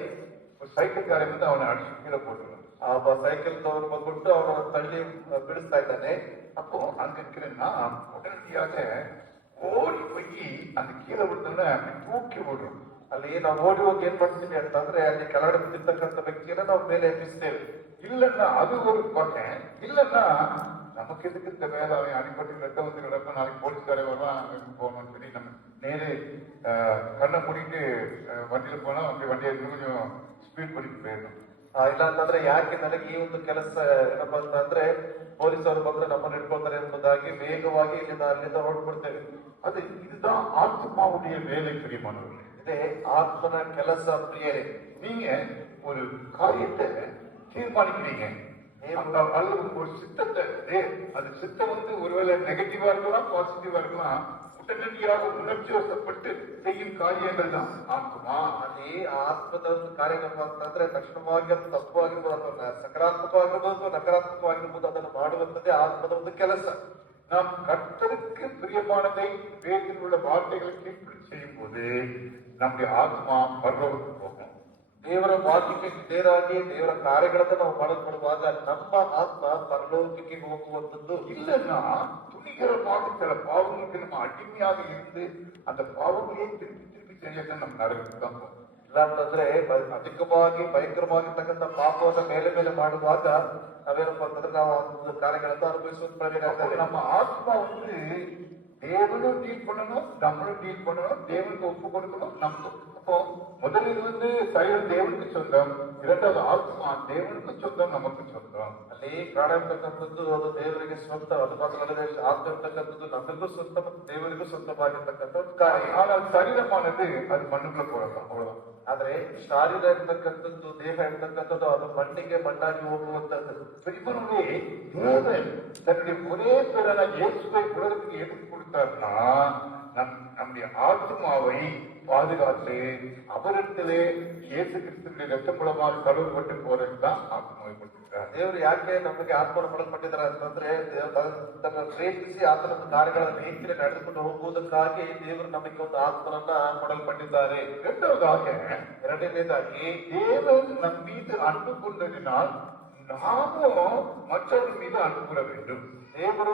ஒரு சைக்கிள்காரன் வந்து அவனை அடிச்சு கீழே போட்டுருவான். ಆ ಒಬ್ಬ ಸೈಕಲ್ ತವರು ಬಂದ್ಬಿಟ್ಟು ಅವನ ತಳ್ಳಿ ಬಿಡಿಸ್ತಾ ಇದ್ದಾನೆ. அப்போ அங்க இருக்கிறேன்னா உடனடியாக ஓடி போய் அந்த கீழே விழுந்தோட தூக்கி விடுறோம். ಅಲ್ಲಿ ನಾವು ಓಡಿ ಹೋಗಿ ಏನ್ ಮಾಡ್ತೀವಿ ಅಂತಂದ್ರೆ ಅಲ್ಲಿ ಕೆಳಗಡೆ ಬಿದ್ದಿರ್ತಕ್ಕಂಥ ವ್ಯಕ್ತಿಯನ್ನ ನಾವು ಮೇಲೆ ಎಬ್ಬಿಸ್ತೇವೆ. இல்லன்னா அது ஒரு பகை. இல்லன்னா நமக்கு எதுக்கு இந்த வேலை, அவன் அடிப்பட்டு ரத்தம் வந்து கிடக்கும், நாளைக்கு போலீஸ்காரே வருவான், அங்க போகணும்னு சொல்லி நம்ம நேரே கண்ணை மூடிட்டு வண்டியில போனா அப்படி வண்டியை கொஞ்சம் ஸ்பீட் பண்ணிட்டு போயிடணும். ಇಲ್ಲ ಅಂತಂದ್ರೆ ಯಾಕೆ ನನಗೆ ಈ ಒಂದು ಕೆಲಸ ಏನಪ್ಪಾ ಅಂತಂದ್ರೆ ಪೊಲೀಸರು ಬಂದ್ರೆ ನಮ್ಮನ್ನು ಹಿಡ್ಕೊಳ್ತಾರೆ ಎಂಬುದಾಗಿ ವೇಗವಾಗಿ ಅಲ್ಲಿಂದ ಹೊರಡ್ಬಿಡ್ತೇವೆ. அது இதுதான் ஆத்மாவுடைய வேலை பிரியமானவர்களே. ಇದೇ ಆತ್ಮನ ಕೆಲಸ ಪ್ರಿಯರೇ. நீங்க ஒரு காரியத்தை தீர்மானிக்கிறீங்க அல்லது ஒரு சித்தத்தை, அது சித்தம் வந்து ஒருவேளை நெகட்டிவா இருக்கலாம், பாசிட்டிவா இருக்கலாம், உடனடியாக உணர்ச்சி வசப்பட்டு செய்யும் காரியங்கள் தான் ஆத்மா. ಅಲ್ಲಿ ಆತ್ಮದ ಒಂದು ಕಾರ್ಯಕ್ರಮ ಅಂತಂದ್ರೆ ತಕ್ಷಣವಾಗಿ ಅದು ತಪ್ಪವಾಗಿರ್ಬೋದು, ಸಕಾರಾತ್ಮಕವಾಗಿರ್ಬೋದು, ನಕಾರಾತ್ಮಕವಾಗಿರ್ಬೋದು, ಅದನ್ನು ಮಾಡುವಂತದ್ದೇ ಆತ್ಮದ ಒಂದು ಕೆಲಸ. நாம் கர்த்தருக்கு பிரியமானதை வேதத்தில் உள்ள வார்த்தைகளை கேட்டு செய்யும் போது நம்முடைய ஆத்மா பரலோகத்துக்கு போகும். ದೇವರ ವಾಕ್ಯಕ್ಕೆ ವಿಧೇಯರಾಗಿ ದೇವರ ಕಾರ್ಯಗಳನ್ನು ನಾವು ಮಾಡಲ್ಪಡುವಾಗ ನಮ್ಮ ಆತ್ಮ ಪರಲೋಕಕ್ಕೆ ಹೋಗುವಂತದ್ದು. இல்லைன்னா துணிகரமாக சில பாவங்களுக்கு நம்ம அடிமையாக இருந்து அந்த பாவங்களையே திருப்பி திருப்பி செய்ய நம்ம நரகத்துக்கு தான் போகும். ಇಲ್ಲ ಅಂತಂದ್ರೆ ಅಧಿಕವಾಗಿ ಭಯಂಕರವಾಗಿರ್ತಕ್ಕಂಥ ಪಾಪವನ್ನ ಮೇಲೆ ಮೇಲೆ ಮಾಡುವಾಗ ನಾವೇನಪ್ಪ ಅಂತಂದ್ರೆ ನಾವು ಒಂದು ಕಾರ್ಯಗಳನ್ನು ಅನುಭವಿಸುವ நம்ம ஆத்மா வந்து தேவனும் டீல் பண்ணணும், நம்மளும் டீல் பண்ணணும், தேவனுக்கு ஒப்பு கொடுக்கணும். நம்ம அப்போ முதலில் வந்து சரீரம் தேவனுக்கு சொந்தம், இரண்டாவது ஆத்மா தேவனுக்கு சொந்தம், நமக்கு சொந்தம். ಅಲ್ಲಿ ಪ್ರಾಣ ಇರ್ತಕ್ಕಂಥದ್ದು ಅದು ದೇವರಿಗೆ ಸ್ವಂತ, ಅದು ಮಾತ್ರ ಅಲ್ಲದೆ ಆತ್ಮ ಇರ್ತಕ್ಕಂಥದ್ದು ನಮಗೂ ಸ್ವಂತ ಮತ್ತು ದೇವರಿಗೂ ಸ್ವಂತವಾಗಿರ್ತಕ್ಕಂಥ ಒಂದು ಕಾರ್ಯ. ஆனால் சரீரமானது அது மண்ணுக்குள்ள போறதான், அவ்வளவுதான். ಆದ್ರೆ ಶಾರೀರ ಇರ್ತಕ್ಕಂಥದ್ದು, ದೇಹ ಇರ್ತಕ್ಕಂಥದ್ದು ಅದು ಮಣ್ಣಿಗೆ ಮಣ್ಣಾಗಿ ಹೋಗುವಂತದ್ದು. பிரிவனுடைய தேவன் தன்னுடைய ஒரே பேரான இயேசுவை உலகத்துக்கு எடுத்து கொடுத்தார்னா நம்முடைய ஆத்மாவை பாதுகாத்து அவரிடத்திலே இயேசு கிறிஸ்துவின் ரத்த மூலமாக கழுவப்பட்டு போறதுதான் ஆத்மாவை கொடுத்திருக்கிறார். ದೇವರು ಯಾಕೆ ನಮಗೆ ಆತ್ಮನ ಕೊಡಲ್ಪಟ್ಟಿದ್ದಾರೆ ಅಂತಂದ್ರೆ ತನ್ನ ಪ್ರೇಮಿಸಿ ಆತನ ಕಾರ್ಯಗಳನ್ನು ರೀತಿಯಲ್ಲಿ ನಡೆದುಕೊಂಡು ಹೋಗುವುದಕ್ಕಾಗಿ ದೇವರು ನಮಗೆ ಒಂದು ಆತ್ಮನನ್ನ ಕೊಡಲ್ಪಟ್ಟಿದ್ದಾರೆ. ಎರಡನೇದಾಗಿ தேவன் நம் மீது அன்பு கொண்டதினால் நாமும் மற்றவர்கள் மீது அன்பு கூற வேண்டும். ದೇವರು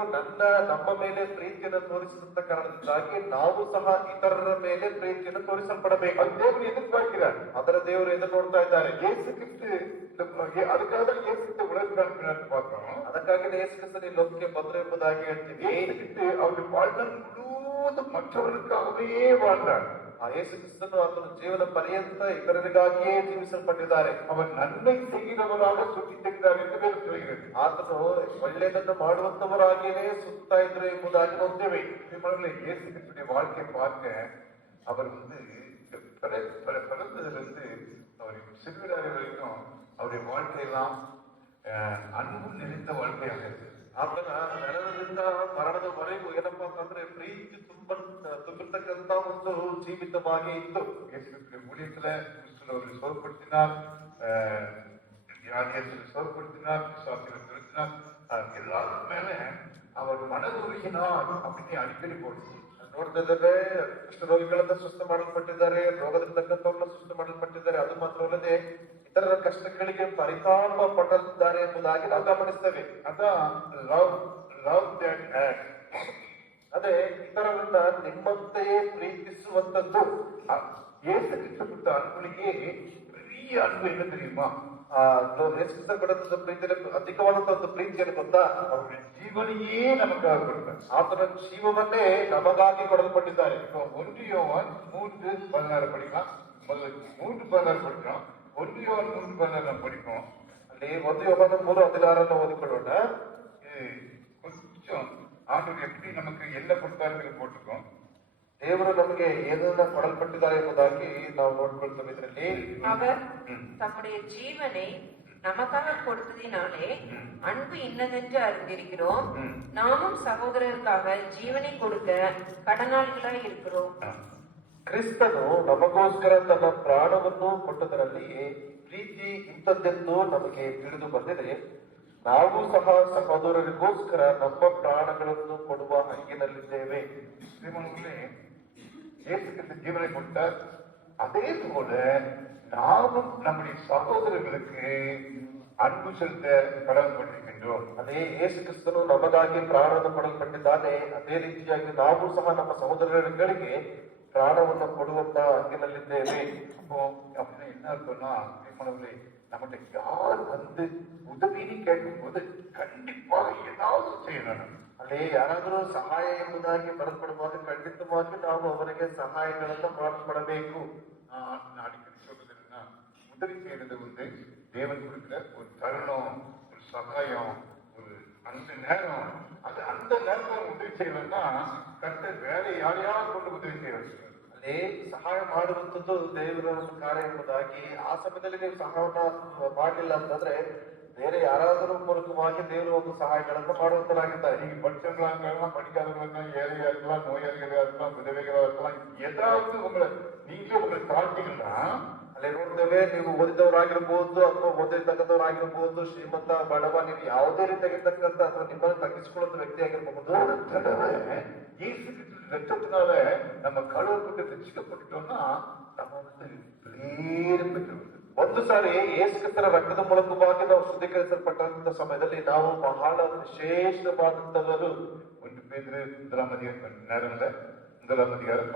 ನಮ್ಮ ಮೇಲೆ ಪ್ರೀತಿಯನ್ನು ತೋರಿಸಿದಂತ ಕಾರಣದಿಂದಾಗಿ ನಾವು ಸಹ ಇತರರ ಮೇಲೆ ಪ್ರೀತಿಯನ್ನು ತೋರಿಸಲ್ಪಡಬೇಕು. ಅದು ದೇವರು ಎದುರ್ಪಾಕಿದ್ದಾರೆ. ಅದರ ದೇವರು ಎದುರು ನೋಡ್ತಾ ಇದ್ದಾರೆ. இயேசு கிறிஸ்து அதுக்காக இயேசு கிறிஸ்து உலகத்துக்கு அனுப்பினார் பார்க்கிறோம். ಅದಕ್ಕಾಗಿ ಯೇಸು ಕ್ರಿಸ್ತನು ಈ ಲೋಕಕ್ಕೆ ಬಂದರು ಎಂಬುದಾಗಿ ಹೇಳ್ತೀವಿ. இயேசு கிறிஸ்து அவருடைய வாழ்நாள் முழுவதும் மற்றவர்களுக்காகவே வாழ்ந்தார். ಆ ಯೇಸು ಕ್ರಿಸ್ತನು ಆತನ ಜೀವನ ಪರ್ಯಂತ ಇತರರಿಗಾಗಿಯೇ ಜೀವಿಸಲ್ಪಟ್ಟಿದ್ದಾರೆ. அவர் நன்மை செய்கிறவராக சுற்றி தெரிந்தார் என்று ಬೇರೆ சொல்கிறது. ಆತನು ಒಳ್ಳೆಯದನ್ನು ಮಾಡುವಂತವರಾಗಿಯೇ ಸುತ್ತಾ ಇದ್ರು ಎಂಬುದಾಗಿ ನೋಡ್ತೇವೆ. இயேசு கிறிஸ்துடைய வாழ்க்கையை பார்க்க அவர் வந்து பிறந்ததிலிருந்து அவர் சிறுவராக வரைக்கும் அவருடைய வாழ்க்கையெல்லாம் அன்பு நிறைந்த வாழ்க்கையாக இருக்கு. ಆತನ ನೆಲದಿಂದ ಮರಣದವರೆಗೂ ಏನಪ್ಪಾ ಅಂತಂದ್ರೆ ಪ್ರೀತಿ ತುಂಬಿರ್ತಕ್ಕಂತ ಒಂದು ಜೀವಿತವಾಗಿ ಇತ್ತು. ஊழியத்துல கிறிஸ்துவ சோர்படுத்தினார், வியாதியத்தில் சோர்படுத்தினார், விசுவாசிகளை திருத்தினார். எல்லாரும் மேல அவர் மனதுருகினார் அப்படின்னு அடிக்கடி போடுச்சு. ನೋಡ್ತಿದ್ದಾರೆ ಕುಷ್ಠರೋಗಿಗಳನ್ನ ಸುಸ್ಥ ಮಾಡಲ್ಪಟ್ಟಿದ್ದಾರೆ, ರೋಗದಿರ್ತಕ್ಕಂಥವ್ರನ್ನ ಸುಸ್ಥ ಮಾಡಲ್ಪಟ್ಟಿದ್ದಾರೆ. ಅದು ಮಾತ್ರವಲ್ಲದೆ ಇತರರ ಕಷ್ಟಗಳಿಗೆ ಪರಿತಾಪ ಪಟ್ಟಿದ್ದಾರೆ ಎಂಬುದಾಗಿ ನಾವು ಗಮನಿಸ್ತೇವೆ. ಅದೇ ಇತರರನ್ನ ನಿಮ್ಮಂತೆಯೇ ಪ್ರೀತಿಸುವಂತದ್ದು. இயேசு கிறிஸ்து கொடுத்த அன்புலயே பெரிய அன்பு என்ன தெரியுமா? ಯೇಸುಕ್ರಿಸ್ತನ ಕೊಟ್ಟಂತ ಪ್ರೀತಿಯಲ್ಲಿ ಅಧಿಕವಾದಂತಹ ಒಂದು ಪ್ರೀತಿಯನ್ನು ಗೊತ್ತಾ, அவருடைய ஜீவனையே நமக்காக கொடுத்தார். ಆತನ ಜೀವವನ್ನೇ ನಮಗಾಗಿ ಕೊಡಲ್ಪಟ್ಟಿದ್ದಾರೆ. இப்போ 1 யோவான் 3:16 படிக்கலாம். முதல்ல 3:16 படிக்கிறோம். 1 யோவான் 3:16 நம்ம படிப்போம். ಅಲ್ಲಿ 1 ಯೋಹಾನ 3:16 ಓದಿಕೊಳ್ಳೋಣ. கொஞ்சம் ஆண்டவர் எப்படி நமக்கு என்ன கொடுத்தாருன்னு போட்டிருக்கோம். ದೇವರು ನಮಗೆ ಏನನ್ನ ಕೊಡಲ್ಪಟ್ಟಿದ್ದಾರೆ ಎಂಬುದಾಗಿ ನಾವು ನೋಡ್ಕೊಳ್ತೇವೆ. ಇದರಲ್ಲಿ அவர் தம்முடைய ஜீவனை நமக்காக கொடுத்ததினாலே அன்பு இன்னதென்று அறிந்திருக்கிறோம். நாமும் சகோதரருக்காக ஜீவனை கொடுக்க கடனாளிகளாய் இருக்கிறோம். ಕ್ರಿಸ್ತನು ನಮಗೋಸ್ಕರ ತನ್ನ ಪ್ರಾಣವನ್ನು ಕೊಟ್ಟದರಲ್ಲಿ ಪ್ರೀತಿ ಇಂಥದ್ದೆಂದು ನಮಗೆ ತಿಳಿದು ಬಂದಿದೆ. ನಾವು ಸಹ ಸಹೋದರರಿಗೋಸ್ಕರ ನಮ್ಮ ಪ್ರಾಣಗಳನ್ನು ಕೊಡುವ ಹಂಗಿನಲ್ಲಿದ್ದೇವೆ. ஸ்ரீமனுக்குள்ளே இயேசுக்கு ஜீவனை கொடுத்தார். அதே போல நாமும் நம்முடைய சகோதரர்களுக்கு அன்பு செலுத்த கடமைப்பட்டிருக்கின்றோம். ಅದೇ ಯೇಸು ಕ್ರಿಸ್ತನು ನಮಗಾಗಿ ಪ್ರಾಣವನ್ನು ಕೊಡಲ್ಪಟ್ಟಿದ್ದಾನೆ. ಅದೇ ರೀತಿಯಾಗಿ ನಾವು ಸಹ ನಮ್ಮ ಸಹೋದರಗಳಿಗೆ ಪ್ರಾಣವನ್ನು ಕೊಡುವಂತ ಹಂಗಿನಲ್ಲಿದ್ದೇವೆ. அப்போ அப்படின்னா என்ன அர்த்தம்னா ஸ்ரீமனுக்குள்ளே நம்மகிட்ட யார் வந்து உதவின்னு கேட்கும் போது கண்டிப்பாக ஏதாவது செய்யணும். ಅಲ್ಲಿ ಯಾರಾದರೂ ಸಹಾಯ ಎಂಬುದಾಗಿ ಬರಲ್ಪಡುವಾಗ ಖಂಡಿತವಾಗಿ ನಾವು ಅವರಿಗೆ ಸಹಾಯಗಳನ್ನ ಮಾಡಬೇಕು. நான் அடிக்கடி சொல்றது என்னன்னா, உதவி செய்யறது வந்து தேவன் கொடுக்கிற ஒரு தருணம், ஒரு சகாயம், ஒரு அந்த நேரம். அது அந்த நேரத்தில் உதவி செய்யலன்னா கர்த்தர் வேற யாரையாவது கொண்டு உதவி செய்ய வச்சுருவார். ಅಲ್ಲಿ ಸಹಾಯ ಮಾಡುವಂಥದ್ದು ದೇವರ ಒಂದು ಕಾರ್ಯ ಎಂಬುದಾಗಿ ಆ ಸಮಯದಲ್ಲಿ ನೀವು ಸಹಾಯವನ್ನು ಮಾಡಲಿಲ್ಲ ಅಂತಂದ್ರೆ ಬೇರೆ ಯಾರಾದರೂ ಮೂಲಕವಾಗಿ ದೇವರು ಒಂದು ಸಹಾಯಗಳನ್ನು ಮಾಡುವಂತರಾಗಿದ್ದಾರೆ. நீங்க படிச்சவங்களா இருக்கலாம், படிக்காதவங்களா இருக்கலாம், ஏழையா இருக்கலாம், நோயாளிகளா இருக்கலாம், விதவைகளா இருக்கலாம், ஏதாவது உங்களை நீங்களே உங்களை தாழ்த்தீங்கன்னா ಅಲ್ಲಿ ನೋಡ್ತೇವೆ, ನೀವು ಓದಿದವರಾಗಿರ್ಬೋದು ಅಥವಾ ಓದಿರ್ತಕ್ಕಂಥವರಾಗಿರ್ಬೋದು, ಶ್ರೀಮಂತ ಬಡವ, ನೀವು ಯಾವುದೇ ರೀತಿಯಾಗಿರ್ತಕ್ಕಂಥ ಅಥವಾ ನಿಮ್ಮನ್ನು ತಗ್ಗಿಸಿಕೊಳ್ಳುವಂತ ವ್ಯಕ್ತಿ ಆಗಿರ್ಬಹುದು. ரத்தத்தினால நம்ம கழுவப்பட்டு ரசிக்கப்பட்டுட்டோம்னா நம்ம வந்து ಬೇರೆ பெற்றவர்கள். ಒಂದು ಸಾರಿ ಯೇಸು ಕ್ರಿಸ್ತನ ರಕ್ತದ ಮೂಲಕವಾಗಿ ನಾವು ಶುದ್ಧೀಕರಿಸಲ್ಪಟ್ಟಂತ ಸಮಯದಲ್ಲಿ ನಾವು ಬಹಳ ವಿಶೇಷವಾದಂತವರು. 1 பேதுரு 1 நேரம்ல 1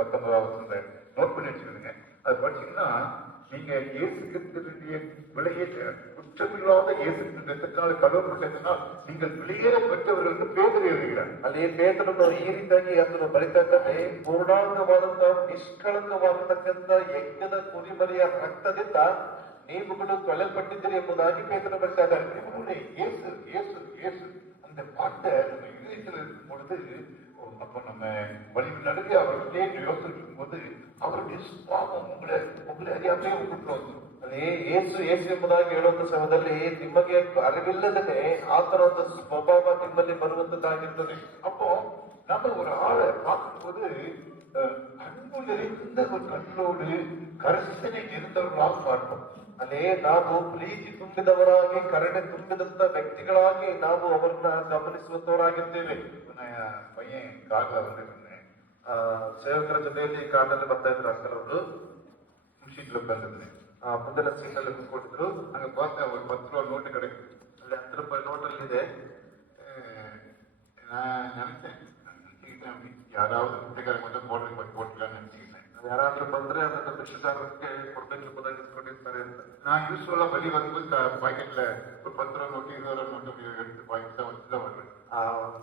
19 நோட் பண்ணி வச்சுக்கோங்க. அது படிச்சீங்கன்னா நீங்க இயேசு கிறிஸ்துவினுடைய விலையேற்ற குற்றமில்லாத இயேசு ரத்தத்தினால கழுவப்பட்டதனால் நீங்கள் வெளியேற பெற்றவர்கள் என்று பேதுரு எழுதுகிறார். ಅಲ್ಲಿ ಪೇತ್ರನು ಈ ರೀತಿಯಾಗಿ ಅದನ್ನು ಬರಿತಾ ಇದ್ದಾನೆ, ಪೂರ್ಣಾಂಗವಾದಂತಹ ನಿಷ್ಕಳಂಕವಾಗತಕ್ಕಂಥ ಯಜ್ಞದ ಕುರಿಮರಿಯ ರಕ್ತದಿಂದ ನೀವುಗಳು ತೊಳೆಯಲ್ಪಟ್ಟಿದ್ದೀರಿ ಎಂಬುದಾಗಿ ಪೇತ್ರನು ಬರಿತಾ ಇದ್ದಾರೆ. இயேசு இயேசு இயேசு அந்த பாட்டை நம்ம இதயத்தில் இருக்கும் பொழுது, அப்ப நம்ம வழி நடுங்க அவர்களே யோசிக்கும் போது அவருடைய சுபாவம் உங்களை அறியாமே உங்களுக்கு வந்துடும். ಅಲ್ಲಿ ಏಸು ಏಸು ಎಂಬುದಾಗಿ ಹೇಳುವಂತ ಸಮಯದಲ್ಲಿ ನಿಮಗೆ ಅರಿವಿಲ್ಲದೇ ಆತರ ಒಂದು ಸ್ವಭಾವ ನಿಮ್ಮಲ್ಲಿ ಬರುವಂತದ್ದಾಗಿರ್ತದೆ. அப்போ நம்ம ஒரு ஆளை பார்க்கும்போது அன்பு நிறைந்த ஒரு கண்ணோடு கரிசனை இருந்தவர்களாக பார்ப்போம். ಅಲ್ಲಿ ನಾವು ಪ್ರೀತಿ ತುಂಬಿದವರಾಗಿ ಕರುಣೆ ತುಂಬಿದಂತ ವ್ಯಕ್ತಿಗಳಾಗಿ ನಾವು ಅವರನ್ನ ಗಮನಿಸುವಂತವರಾಗಿರ್ತೇವೆ. பையன் கார்ல வந்துருந்தேன், ಸೇವಕರ ಜೊತೆಯಲ್ಲಿ ಕಾರಲ್ಲಿ ಬರ್ತಾ ಇದ್ರು ಅಕ್ಕರವರು. சீட்ல உட்காந்துருந்தேன். ಮುಂದಿನ ಸೀಟ್ ಅಲ್ಲಿ ಕೂತ್ಕೊಂಡಿದ್ರು. அங்க பார்த்தேன் ஒரு 10 ரூபா நோட்டு கிடைக்கும். ಅಲ್ಲಿ 10 ರೂಪಾಯಿ ನೋಟಲ್ಲಿ ಇದೆ. நான் நினைச்சேன் யாராவது குட்டைக்காரங்க வந்து போட்டுக்கலாம்னு நினைச்சுக்கிட்டேன். ಯಾರಾದ್ರೂ ಬಂದ್ರೆ ಅದನ್ನ ಭಿಕ್ಷುದಾರರಿಗೆ ಕೊಡ್ಬೇಕು ಎಂಬುದಾಗಿ ಇಟ್ಕೊಂಡಿರ್ತಾರೆ ಅಂತ. நான் யூஸ்வலா வெளியே வரும்போது பாக்கெட்ல ஒரு 10 ரூபா நோட்டு 20 ரூபா நோட்டு எடுத்து பாக்கெட் தான் வச்சுதான் வருவேன்.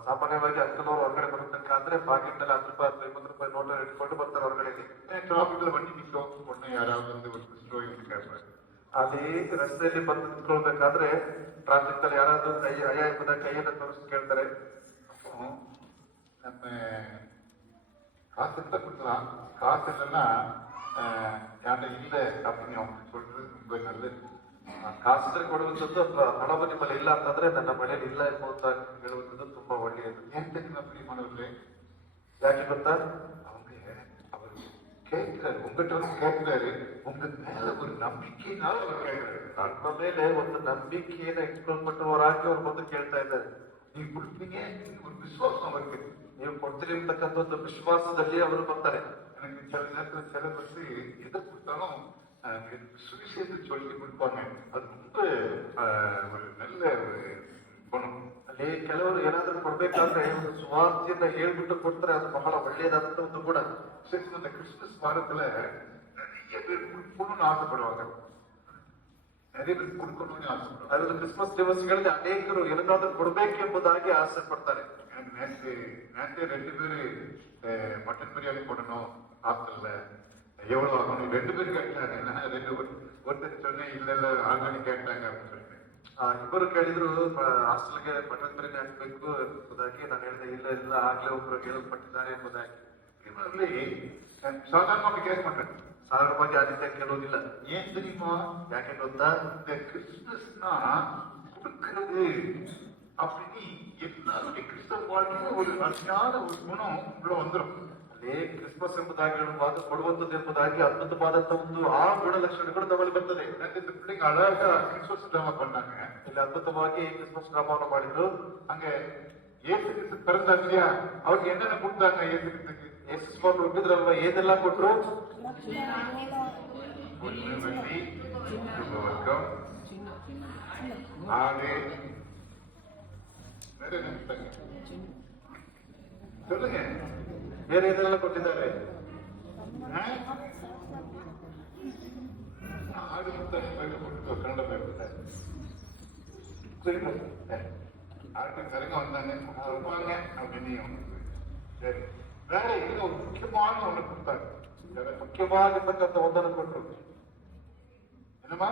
ಸಾಮಾನ್ಯವಾಗಿ ಅಂಕನವರು ಹೊರಗಡೆ ಬರಬೇಕಾದ್ರೆ ಪಾಕೆಟ್ ನಲ್ಲಿ 10 ರೂಪಾಯಿ 20 ರೂಪಾಯಿ ನೋಟ್ ಇಟ್ಕೊಂಡು ಬರ್ತಾರೆ ಹೊರಗಡೆಗೆ. ಟ್ರಾಫಿಕ್ல வண்டி நிற்கும், உடனே யாராவது வந்து ஒரு ஸ்டோரி கேட்பாரு. ಅಲ್ಲಿ ರಸ್ತೆಯಲ್ಲಿ ಬಂದು ನಿಂತ್ಕೊಳ್ಬೇಕಾದ್ರೆ ಟ್ರಾಫಿಕ್ ನಲ್ಲಿ ಯಾರಾದ್ರೂ ಅಯ್ಯ ಎಂಬುದಾಗಿ ಕೈಯನ್ನು ತೋರಿಸಿ ಕೇಳ್ತಾರೆ. அப்போ நம்ம காசு இருந்தா கொடுக்கலாம், காசு இல்லைன்னா யார்கிட்ட இல்லை அப்படின்னு அவங்க சொல்றது ரொம்ப நல்லது. ಕಾಸಿದ್ರೆ ಕೊಡುವಂಥದ್ದು ಅಥವಾ ಹಣವು ನಿಮ್ಮಲ್ಲಿ ಇಲ್ಲ ಅಂತಂದ್ರೆ ನನ್ನ ಮನೆಯಲ್ಲಿ ಇಲ್ಲ ಎಂಬುವಂತ ಹೇಳುವಂಥದ್ದು ತುಂಬಾ ಒಳ್ಳೆಯದು. ஏன் தெரியுமா பிரியமானவர்களே? ಯಾಕೆ ಗೊತ್ತಾ? அவர் கேட்கிறாரு, உங்ககிட்ட வந்து கேட்கிறாரு, உங்க மேல ஒரு நம்பிக்கையினால அவர் கேட்கிறாரு. ನಮ್ಮ ಮೇಲೆ ಒಂದು ನಂಬಿಕೆಯನ್ನು ಇಟ್ಕೊಳ್ಪಟ್ಟವರಾಗಿ ಅವ್ರು ಬಂದು ಕೇಳ್ತಾ ಇದ್ದಾರೆ. நீங்க கொடுப்பீங்க, ஒரு விசுவாசம் அவருக்கு. ನೀವು ಕೊಡ್ತೀರಿ ಅಂತಕ್ಕಂಥ ಒಂದು ವಿಶ್ವಾಸದಲ್ಲಿ ಅವರು ಬರ್ತಾರೆ. எனக்கு சில நேரத்தில் சில பற்றி எதை கொடுத்தாலும் சுவிசேஷத்தை சொல்லி கொடுப்பாங்க. அது ரொம்ப ஒரு நல்ல ஒரு குணம். ಅಲ್ಲಿ ಕೆಲವರು ಏನಾದ್ರೂ ಕೊಡ್ಬೇಕಾದ್ರೆ ಒಂದು ಸುವಾರ್ತೆಯನ್ನ ಹೇಳ್ಬಿಟ್ಟು ಕೊಡ್ತಾರೆ, ಅದು ಬಹಳ ಒಳ್ಳೆಯದಾದಂತ ಒಂದು ಗುಣ. அந்த கிறிஸ்துமஸ் வாரத்துல நிறைய பேர் கொடுக்கணும்னு ஆசைப்படுவாங்க. நிறைய பேர் கொடுக்கணும்னு ஆசைப்படுறாங்க. ಅದರ ಕ್ರಿಸ್ಮಸ್ ದಿವಸಗಳಲ್ಲಿ ಅನೇಕರು ಏನನ್ನಾದ್ರೂ ಕೊಡಬೇಕೆಂಬುದಾಗಿ ಆಸೆ ಪಡ್ತಾರೆ. எனக்கு நேற்று 2 பேரு மட்டன் பிரியாணி போடணும் ஹாஸ்டல்ல, எவ்வளவு ஆகணும் 2 பேர் கேட்டாங்க. நான் ஒருத்தர் சொன்னேன், இல்ல ஆர்கானிக் கேட்டாங்க அப்படின்னு சொல்லிட்டு. ಇಬ್ಬರು ಕೇಳಿದ್ರು ಹಾಸ್ಟೆಲ್ಗೆ ಮಟನ್ ಬಿರಿಯಾನಿ ಹಾಕ್ಬೇಕು ಎಂಬುದಾಗಿ. ನಾನು ಹೇಳಿದೆ ಇಲ್ಲ ಆಗ್ಲೇ ಒಬ್ರು ಕೇಳಲ್ಪಟ್ಟಿದ್ದಾರೆ ಎಂಬುದಾಗಿ. ಇವರಲ್ಲಿ சாதாரணமாக கேட்க மாட்டேன், ಸಾಧಾರಣವಾಗಿ ಆದಿತ್ಯ ಕೇಳುವುದಿಲ್ಲ. ஏன் தெரியுமா? ಯಾಕೆ ಗೊತ್ತಾ? இந்த கிறிஸ்துமஸ்னா கொடுக்கிறது அப்படின்னு எல்லாருடைய கிறிஸ்தவ வாழ்க்கையில ஒரு அருமையான ஒரு குணம் உள்ள வந்துடும். ಅಲ್ಲಿ ಕ್ರಿಸ್ಮಸ್ ಎಂಬುದಾಗಿ ಹೇಳುವಾಗ ಕೊಡುವಂಥದ್ದು ಎಂಬುದಾಗಿ ಅದ್ಭುತವಾದಂತಹ ಒಂದು ಆ ಗುಣಲಕ್ಷಣಗಳು ನಮ್ಮಲ್ಲಿ ಬರ್ತದೆ. எனக்கு இந்த பிள்ளைங்க அழகா கிறிஸ்துமஸ் ட்ராமா பண்ணாங்க. ಇಲ್ಲಿ ಅದ್ಭುತವಾಗಿ ಕ್ರಿಸ್ಮಸ್ ಡ್ರಾಮಾವನ್ನು ಮಾಡಿದ್ರು. அங்க ஏசு கிறிஸ்து பிறந்தார் இல்லையா, அவருக்கு என்னென்ன கொடுத்தாங்க? ஏசு கிறிஸ்துக்கு ಯೇಸು ಸ್ವಾಮಿ ಹುಟ್ಟಿದ್ರಲ್ವಾ, ಏನೆಲ್ಲ ಕೊಟ್ರು? ஒண்ணு வெள்ளி, சுபவர்க்கம், ஆடு, வேற என்ன கொடுத்தாங்க சொல்லுங்க. ಬೇರೆ ಏನೆಲ್ಲ ಕೊಟ್ಟಿದ್ದಾರೆ? ஆடு கொடுத்தாங்க, போட்டு கன்னட பேர் ஆட்டுக்கு சரங்க வந்தாங்க, இருப்பாங்க அப்படின்னு. சரி, வேற இது ஒரு முக்கியமான ஒண்ணு கொடுத்தாங்க. ಮುಖ್ಯವಾಗಿರ್ತಕ್ಕಂಥ ಒಂದನ್ನು ಕೊಟ್ರು. என்னமா?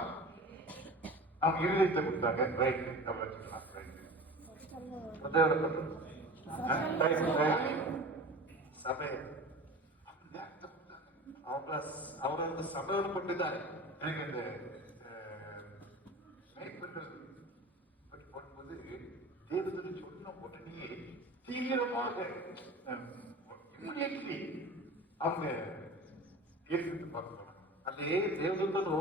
அவங்க இருதயத்தை கொடுத்தாங்க. ரைட், அப்படி வச்சுக்கலாம். ரைட், ಹೃದಯವನ್ನು ಕೊಟ್ರು. ಸಭೆ ಅವರ ಒಂದು ಸಭೆಯನ್ನು ಕೊಟ್ಟಿದ್ದಾರೆ. எனக்கு இந்த ஸ்னைப்பர்கள் பற்றி போடும்போது தேவதூதன் சொன்ன உடனே தீவிரமாக இமிடியேட்லி அவங்க இயேசுக்கு பார்க்கலாம். ಅಲ್ಲಿ ದೇವದೂತನು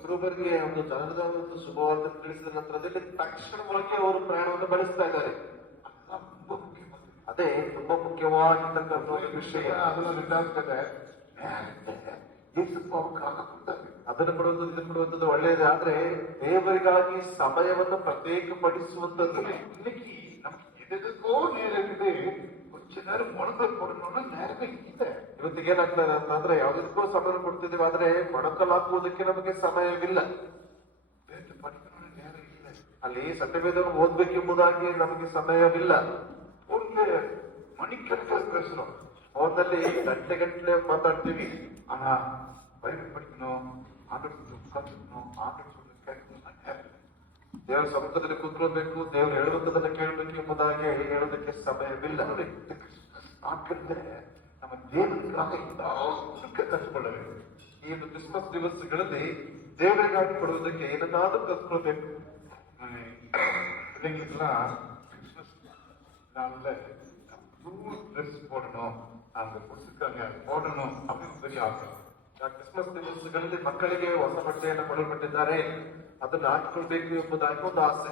ಕುರುಬರಿಗೆ ಒಂದು ಜನರದ ಒಂದು ಶುಭವಾರ್ತೆ ತಿಳಿಸಿದ ನಂತರದಲ್ಲಿ ತಕ್ಷಣವಾಗಿ ಅವರು ಪ್ರಯಾಣವನ್ನು ಬಳಸ್ತಾ ಇದ್ದಾರೆ. அதுதான் ரொம்ப முக்கியமானது. ಅದೇ ತುಂಬಾ ಮುಖ್ಯವಾಗಿರ್ತಕ್ಕಂಥ ಒಂದು ವಿಷಯ. அதுல 2வது கதை இயேசுவுக்காக கொடுத்தாங்க. ಅದನ್ನು ಕೊಡುವುದು ಇದನ್ನು ಕೊಡುವಂಥದ್ದು ಒಳ್ಳೆಯದು, ಆದ್ರೆ ದೇವರಿಗಾಗಿ ಸಮಯವನ್ನು ಪ್ರತ್ಯೇಕಪಡಿಸುವಂಥದ್ದು. இன்னைக்கு நமக்கு எதுக்கோ நேரம் இருக்குது, கொஞ்ச நேரம் ಮೊಣಕಲ್ ಕೊಡணும்னா நேரமே இல்லை. ಇವತ್ತಿಗೆ ಏನಾಗ್ತದೆ ಅಂತಂದ್ರೆ ಯಾವುದಕ್ಕೂ ಸಮಯ ಕೊಡ್ತಿದ್ದೀವಿ, ಆದ್ರೆ ಮೊಣಕಲಾಕುವುದಕ್ಕೆ ನಮಗೆ ಸಮಯವಿಲ್ಲ. படிக்கணும்னு நேரம் இல்லை. ಅಲ್ಲಿ ಸತ್ಯವೇದವನ್ನು ಓದ್ಬೇಕೆಂಬುದಾಗಿ ನಮಗೆ ಸಮಯವಿಲ್ಲ. ஒன்று மணிக்கணக்கில் பேசுறோம், ಫೋನ್ನಲ್ಲಿ ಗಂಟೆ ಮಾತಾಡ್ತೀವಿ. ஆனா பைபிள் படிக்கணும், ஆண்டவருக்கு உட்காந்துக்கணும், ஆண்டவர் சொல்லி கேட்கணும் நேரம் இல்லை. ದೇವರ ಸಮ್ಮುಖದಲ್ಲಿ ಕೂತ್ಕೊಳ್ಬೇಕು, ದೇವರು ಹೇಳುವಂಥದನ್ನ ಕೇಳಬೇಕು ಎಂಬುದಾಗಿ ಹೇಳೋದಕ್ಕೆ ಸಮಯವಿಲ್ಲ. நாட்கள்ல நம்ம தேவனுக்காக ஏதாவது கற்றுக்கொள்ள வேண்டும். ಈ ಒಂದು ಕ್ರಿಸ್ಮಸ್ ದಿವಸಗಳಲ್ಲಿ ದೇವರಿಗಾಗಿ ಕೊಡುವುದಕ್ಕೆ ಏನನ್ನಾದ್ರೂ ಕಲ್ತ್ಕೊಳ್ಬೇಕು. பிள்ளைங்களுக்கெல்லாம் கிறிஸ்மஸ் நாள்ல புது ட்ரெஸ் போடணும், அவங்க கொடுத்துருக்காங்க போடணும் அப்படின்னு பெரிய ஆசை. ಆ ಕ್ರಿಸ್ಮಸ್ ದಿವಸಗಳಲ್ಲಿ ಮಕ್ಕಳಿಗೆ ಹೊಸ ಬಟ್ಟೆಯನ್ನು ಕೊಡಲ್ಪಟ್ಟಿದ್ದಾರೆ, ಅದನ್ನು ಹಾಕಿಕೊಳ್ಬೇಕು ಎಂಬುದಾಗಿ ಒಂದು ಆಸೆ.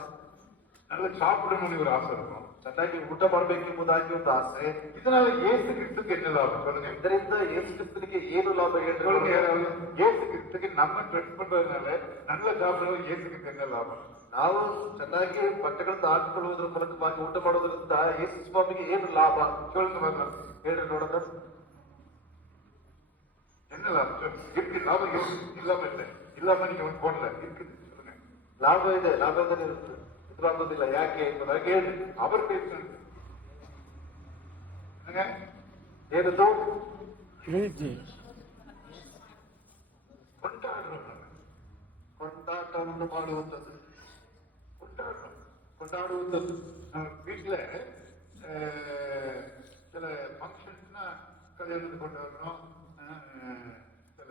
நல்லா சாப்பிடணும்னு ஒரு ஆசை இருக்கும், ಚೆನ್ನಾಗಿ ಊಟ ಮಾಡಬೇಕು ಎಂಬುದಾಗಿ ಒಂದು ಆಸೆ. இதனால ஏசு கிறிஸ்துக்கு என்ன லாபம் சொல்லுங்க? ಇದರಿಂದ ಯೇಸು ಕ್ರಿಸ್ತನಿಗೆ ಏನು ಲಾಭ சொல்லுங்க ಹೇಳಿ? யாராவது. ஏசு கிறிஸ்துக்கு நம்ம ட்ரெஸ் பண்றதுனால நல்ல சாப்பிடுறது ஏசு கிறிஸ்து என்ன லாபம்? ನಾವು ಚೆನ್ನಾಗಿ ಬಟ್ಟೆಗಳನ್ನು ಹಾಕಿಕೊಳ್ಳುವುದರ ಮೂಲಕವಾಗಿ ಊಟ ಮಾಡೋದ್ರಿಂದ ಯೇಸು ಸ್ವಾಮಿಗೆ ಏನು ಲಾಭ? சொல்லுங்க பாக்கலாம். ಹೇಳಿ ನೋಡೋಣ. என்ன லாபம் சொல்லுங்க. இருக்கு லாபம் இருக்கு, இல்லாம இல்லை, இல்லாம நீங்க ஒன்று போடல, இருக்குது சொல்லுங்க. ಲಾಭ ಇದೆ, ಲಾಭದಲ್ಲಿ ಎದುರಾಗೋದಿಲ್ಲ. ಯಾಕೆ ಎಂಬುದಾಗಿ ಹೇಳಿ. அவர் பேசுறது ಏನದು? ಕೊಂಡಾಟವನ್ನು ಮಾಡುವಂಥದ್ದು, ಕೊಂಡಾಡುವಂಥದ್ದು. நம்ம வீட்டுல சில ஃபங்க்ஷன்ஸ்னா கல்யாணத்துக்கு கொண்டாடுறோம், சில